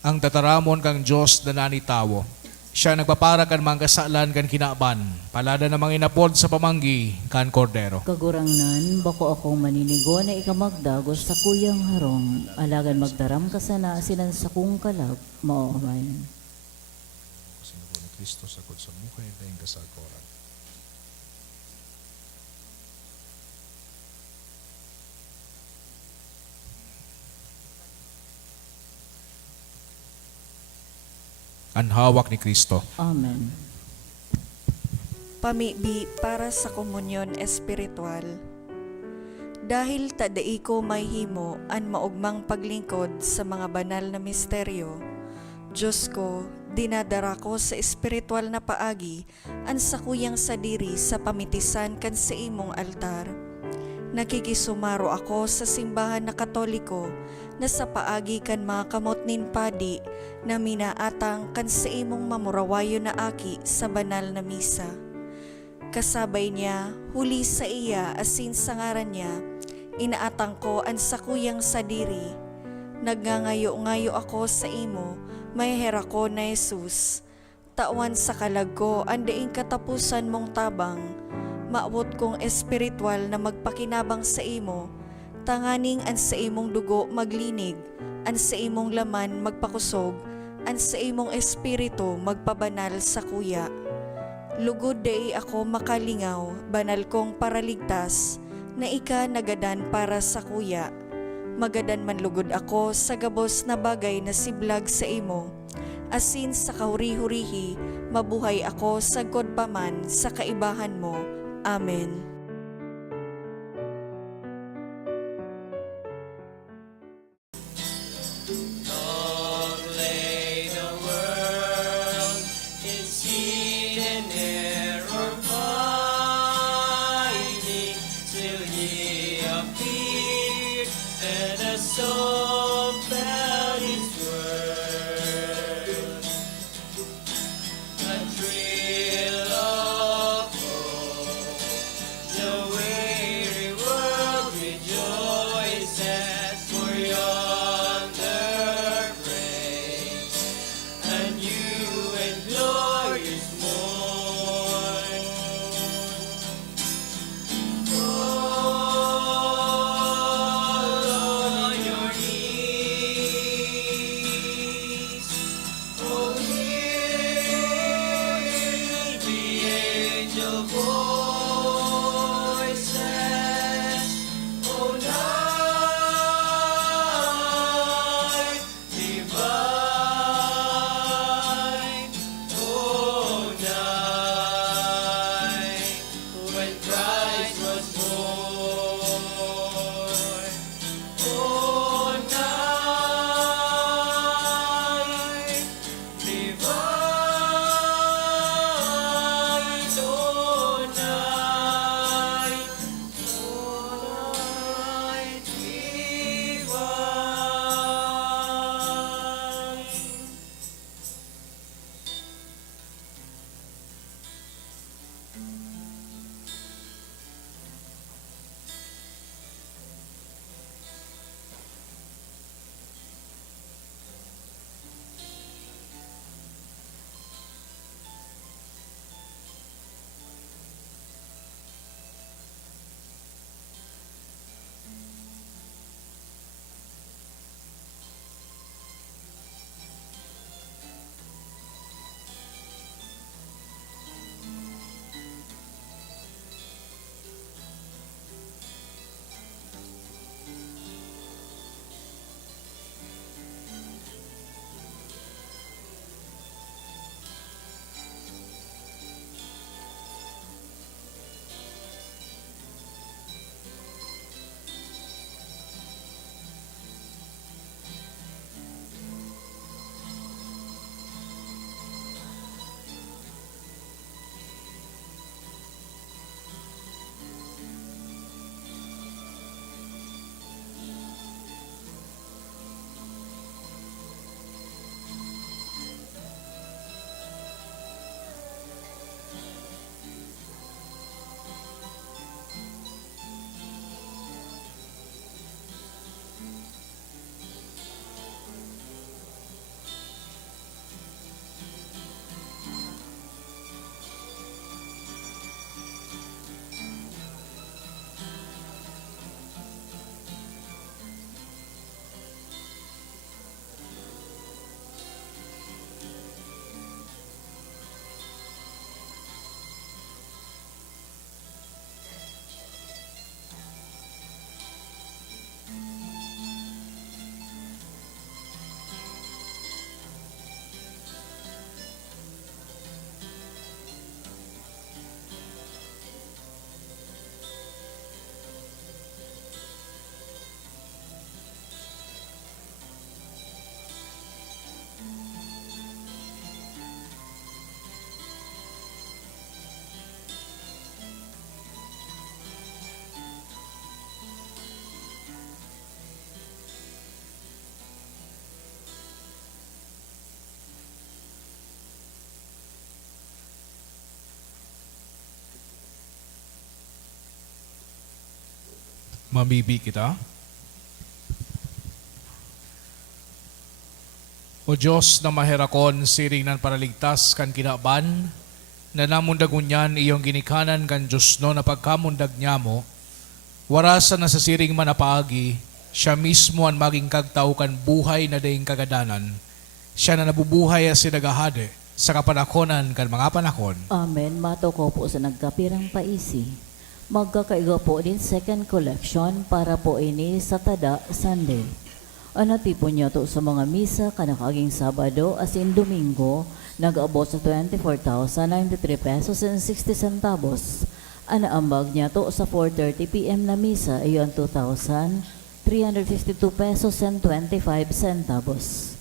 ang tataramon kang Diyos na nanitawo. Siya nagpapara kan mga kasalan kan kinaban, palada na mga inapod sa pamanggi kan Kordero. Kagurangnan, bako akong maninigo na ikamagdagos sa kuyang harong, alagan magdaram ka sana asinan sa kong kalag, maomayan. Sinugo ni Kristo sakot sa buhay na yung kasagoran. Ang hawak ni Kristo. Amen. Pamibi para sa komunyon espiritual. Dahil tadai ko may himo an maugmang paglingkod sa mga banal na misteryo, Diyos ko, dinadara ko sa espiritual na paagi an sakuyang sadiri sa pamitisan kan sa imong altar. Nakikisumaro ako sa simbahan na Katoliko na sa paagi kan mga kamot nin padi na minaatang kan sa imong mamurawayo na aki sa banal na misa. Kasabay niya, huli sa iya asin sa ngaran niya, inaatang ko ang sakuyang sadiri. Nagngangayo-ngayo ako sa imo, may hera ko na Jesus. Tawan sa kalag ko, andaing katapusan mong tabang, maabot kong espiritual na magpakinabang sa imo, tanganing an sa imong dugo maglinig, an sa imong laman magpakusog, an sa imong espiritu magpabanal sa kuya. Lugod day ako makalingaw, banal kong paraligtas, na ika nagadan para sa kuya. Magadan man lugod ako sa gabos na bagay na siblag sa imo, asin sa kahuri-hurihi, mabuhay ako sagkod paman sa kaibahan mo. Amen. Long lay the world in sin and error fighting, till ye appear Mamibi kita. O Diyos na maherakon siring nan paraligtas kan kinaban, na namundagunyan iyong ginikanan kan Diyos no na pagkamundag niya mo, warasan na sa siring manapaagi, siya mismo ang maging kagtao kan buhay na daing kagadanan. Siya na nabubuhay as sinagahade sa kapanakonan kan mga panakon. Amen. Mato ko po sa nagkapirang paisi. Magkakaigo po din second collection para po ini sa Tada Sunday. Anati po niya to sa mga misa kanakaging Sabado as in Domingo, nag-abot sa 24,093 pesos and 60 centavos. Anaambag niya to sa 4:30 p.m. na misa, iyon 2,352 pesos and 25 centavos.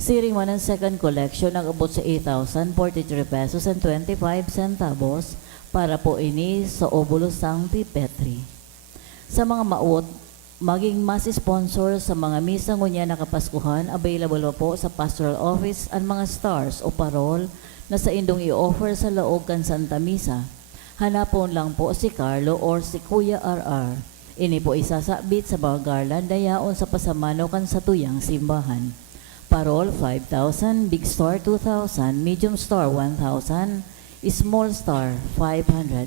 Siring man ang second collection, nag-abot sa 8,043 pesos and 25 centavos para po ini sa Obulo Sancti Petri. Sa mga maot, maging mas sponsor sa mga misa ngunya na kapaskuhan, available po sa pastoral office ang mga stars o parol na sa indong i-offer sa laog kan Santa Misa. Hanapon lang po si Carlo or si Kuya RR. Ini po isasabit sa mga garland dayaon sa pasamano kan sa tuyang simbahan. Parol 5,000, big star 2,000, medium star 1,000, small star 500.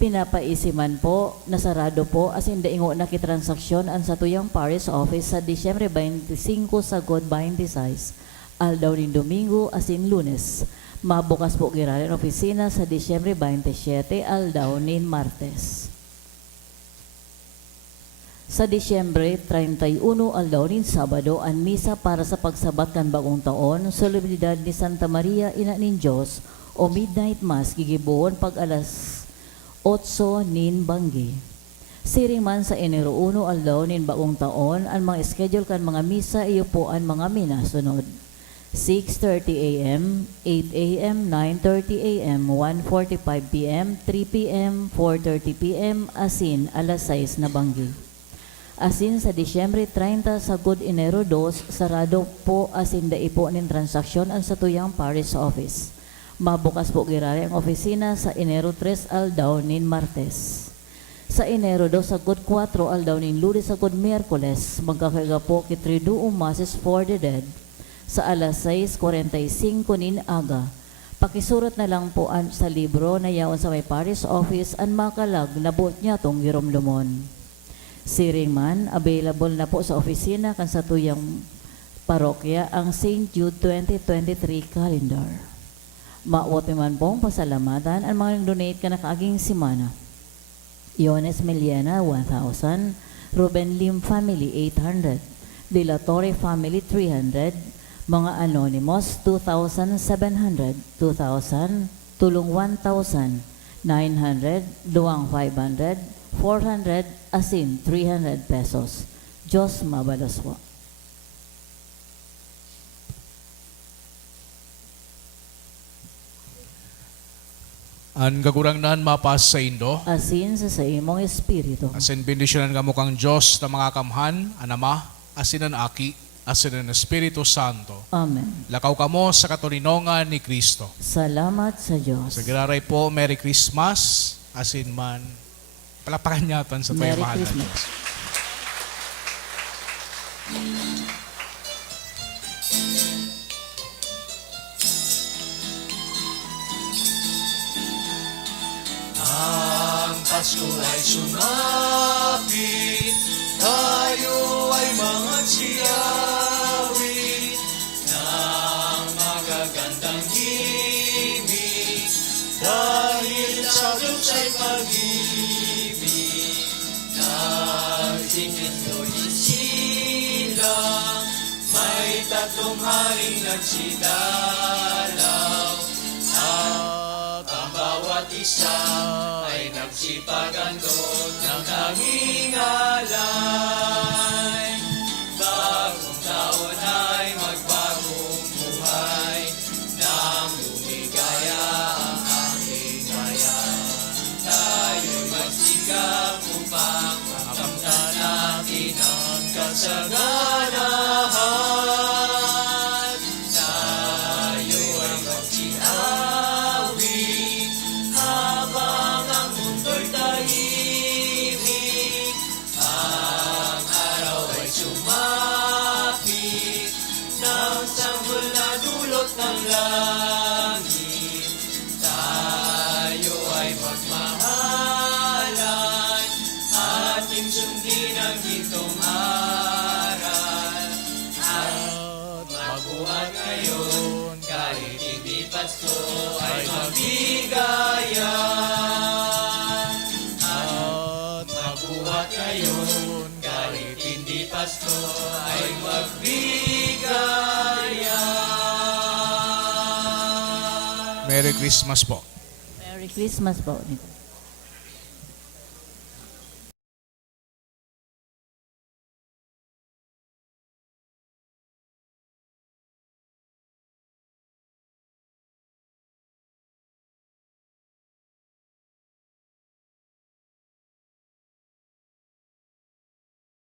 Pinapaisiman po, nasarado po as in daingo na kitransaksyon ang sa tuyang parish office sa Disyembre 25 sa God 26, aldaw ni Domingo as in Lunes. Mabukas po kiralin opisina sa Disyembre 27, aldaw ni Martes. Sa Disyembre 31, aldaw ni Sabado, ang misa para sa pagsabat kan bagong taon, solemnidad ni Santa Maria Ina nin Diyos o Midnight Mass gigibuon pag alas 8 nin Banggi. Siring man sa Enero 1 aldaw nin bagong taon, ang mga schedule kan mga misa iyo po ang mga minasunod. 6:30 a.m., 8 a.m., 9:30 a.m., 1:45 p.m., 3 p.m., 4:30 p.m., asin alas 6 na Banggi. Asin sa Disyembre 30 sa Good Enero 2, sarado po asin daipo nin transaksyon ang sa tuyang parish office. Mabukas po girari ang opisina sa Enero 3 aldaw nin Martes. Sa Enero 2 sa Good 4 aldaw nin Lunes sa Good Miyerkules, magkakaiga po kitriduong masses for the dead sa alas 6:45 nin aga. Pakisurat na lang po sa libro na yaon sa may parish office ang makalag na buot niya tong giromlumon. Siring man, available na po sa opisina kan sa tuyang parokya ang St. Jude 2023 calendar. Maote man pong pasalamatan ang mga donate ka na kaaging simana. Iones Meliana, 1,000. Ruben Lim Family, 800. De La Torre Family, 300. Mga Anonymous, 2,700. 2,000. Tulong 1,000. 900. Duwang 500. 400. Asin, 300 pesos. Diyos mabalos po. Ang gagurangnan mapas sa Indo, Asin sa imong espiritu. asin bendisyonan ka mo kang Diyos na mga kamhan, anama, asin ang aki, asin ang Espiritu Santo. Amen. Lakaw ka mo sa katulinongan ni Kristo. Salamat sa Diyos. Sa giraray po, Merry Christmas, asin man, palapakan niyatan sa Merry tayo mahal na Christmas. Diyos. Ang Pasko ay sumapit, tayo ay mga siyawit ng magagandang himig, dahil sa Diyos ay pag-ibig. Nagsikindoy silang, may tatlong haring nagsidalaw, at ang bawat isa ay nagsipagandot ng tanging alay. Bagong taon ay magbagong buhay, nang lumigaya ang ating bayan. Tayo'y magsikap upang makamtan natin ang kasaganahan. Tayo ay magsiawit habang ang mundo'y tahimik. Pasko ay magbigaya. Merry Christmas po. Merry Christmas po.